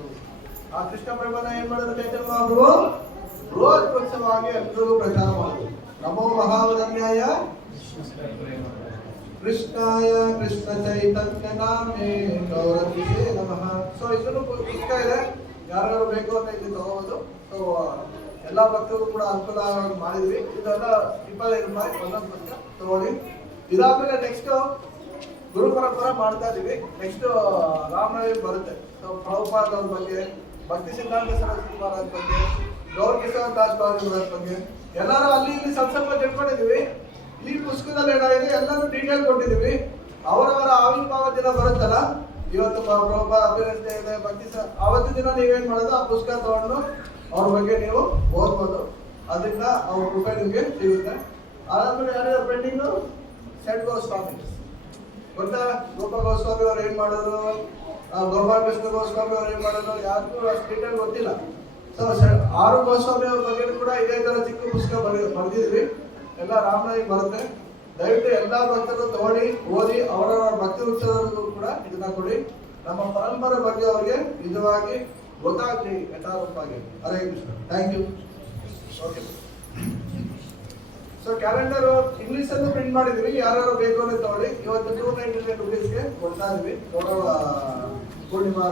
ಆ ಕೃಷ್ಣ ಪ್ರೇಮನ ಏನ್ ಮಾಡಿದ್ರು ಚೈತನ್ಯ ಮಹಾಪ್ರಭು? ಬೃಹತ್ ವೃಕ್ಷವಾಗಿ ಎಲ್ಲರಿಗೂ ಪ್ರಚಾರ ಮಾಡಿದ್ರು. ನಮೋ ಮಹಾವದನ್ಯಾಯ ಕೃಷ್ಣಾಯ ಕೃಷ್ಣ ಚೈತನ್ಯ ನಾಮೇ ಗೌರವಿಸೇ ನಮಃ. ಸೊ ಇದನ್ನು ಪುಸ್ತಕ ಇದೆ, ಯಾರು ಬೇಕು ಅಂತ ಇಲ್ಲಿ ತಗೋಬಹುದು. ಸೊ ಎಲ್ಲಾ ಭಕ್ತರು ಕೂಡ ಅನುಕೂಲ ಮಾಡಿದ್ವಿ. ಇದೆಲ್ಲ 25 ರೂಪಾಯಿ ಒಂದೊಂದು ಪುಸ್ತಕ ತಗೊಳ್ಳಿ. ಇದಾದ್ಮೇಲೆ ನೆಕ್ಸ್ಟ್ ಗುರು ಪರಂಪರ ಮಾಡ್ತಾ ಇದೀವಿ. ನೆಕ್ಸ್ಟ್ ರಾಮನವಮಿ ಬರುತ್ತೆ. ಸೊ ಪ್ರಭುಪಾದ ಅವ್ರ ಬಗ್ಗೆ, ಭಕ್ತಿ ಸಿದ್ಧಾಂತ ಸರಸ್ವತಿ ಮಹಾರಾಜ್ ಬಗ್ಗೆ, ಗೌರ್ ಕಿಶೋರ್ ದಾಸ್ ಮಹಾರಾಜ್ ಬಗ್ಗೆ ಎಲ್ಲರೂ ಅಲ್ಲಿ ಇಲ್ಲಿ ಸ್ವಲ್ಪ ತಿಳ್ಕೊಂಡಿದೀವಿ. ಈ ಪುಸ್ತಕದಲ್ಲಿ ಏನಾಗಿದೆ ಎಲ್ಲರೂ ಡೀಟೇಲ್ ಕೊಟ್ಟಿದೀವಿ. ಅವರವರ ಆವಿರ್ಭಾವ ದಿನ ಬರುತ್ತಲ್ಲ, ಇವತ್ತು ಪ್ರಭುಪಾದ ಅಭಿನಂದನೆ ಡೇ ಇದೆ, ಭಕ್ತಿ ಅವತ್ತಿನ ದಿನ ನೀವೇನ್ ಮಾಡೋದು, ಆ ಪುಸ್ತಕ ತಗೊಂಡು ಅವ್ರ ಬಗ್ಗೆ ನೀವು ಓದ್ಬೋದು. ಅದರಿಂದ ಅವ್ರ ರೂಪಾಯಿ ನಿಮ್ಗೆ ಸಿಗುತ್ತೆ. ಅದಾದ್ಮೇಲೆ ಯಾರ್ಯಾರು ಪೆಂಡಿಂಗು? ಸೆಟ್ ಗೋಸ್ವಾಮಿ ಗೊತ್ತಾ? ಗೋಪಾಲ್ ಗೋಸ್ವಾಮಿ ಅವ್ರು ಏನ್ ಮಾಡೋದು, ಗೋಪಾಲ್ ಕೃಷ್ಣ ಗೋಸ್ವಾಮಿ ಅವ್ರು ಏನ್ ಮಾಡೋದು ಯಾರಿಗೂ ಅಷ್ಟು ಡೀಟೇಲ್ ಗೊತ್ತಿಲ್ಲ. ಸೊ 6 ಗೋಸ್ವಾಮಿ ಅವ್ರ ಬಗ್ಗೆ ಕೂಡ ಇದೇ ತರ ಚಿಕ್ಕ ಪುಸ್ತಕ ಬರೆದಿದ್ವಿ. ಎಲ್ಲ ರಾಮನಾಗಿ ಬರುತ್ತೆ. ದಯವಿಟ್ಟು ಎಲ್ಲಾ ಭಕ್ತರು ತಗೊಳ್ಳಿ, ಓದಿ, ಅವರವರ ಭಕ್ತಿ ವೃಕ್ಷದವರಿಗೂ ಕೂಡ ಇದನ್ನ ಕೊಡಿ. ನಮ್ಮ ಪರಂಪರೆ ಬಗ್ಗೆ ಅವರಿಗೆ ನಿಜವಾಗಿ ಗೊತ್ತಾಗ್ಲಿ ಯಥಾರೂಪವಾಗಿ. Hare Krishna. Thank you. Okay. So calendar English ಅನ್ನು ಪ್ರಿಂಟ್ ಮಾಡಿದೀವಿ. ಯಾರು ಬೇಕು ಅಂತ ತಗೊಳ್ಳಿ. ಇವತ್ತು 299 ರೂಪೀಸ್ಗೆ ಕೊಡ್ತಾ ಇದೀವಿ. ಪೂರ್ಣಿಮಾ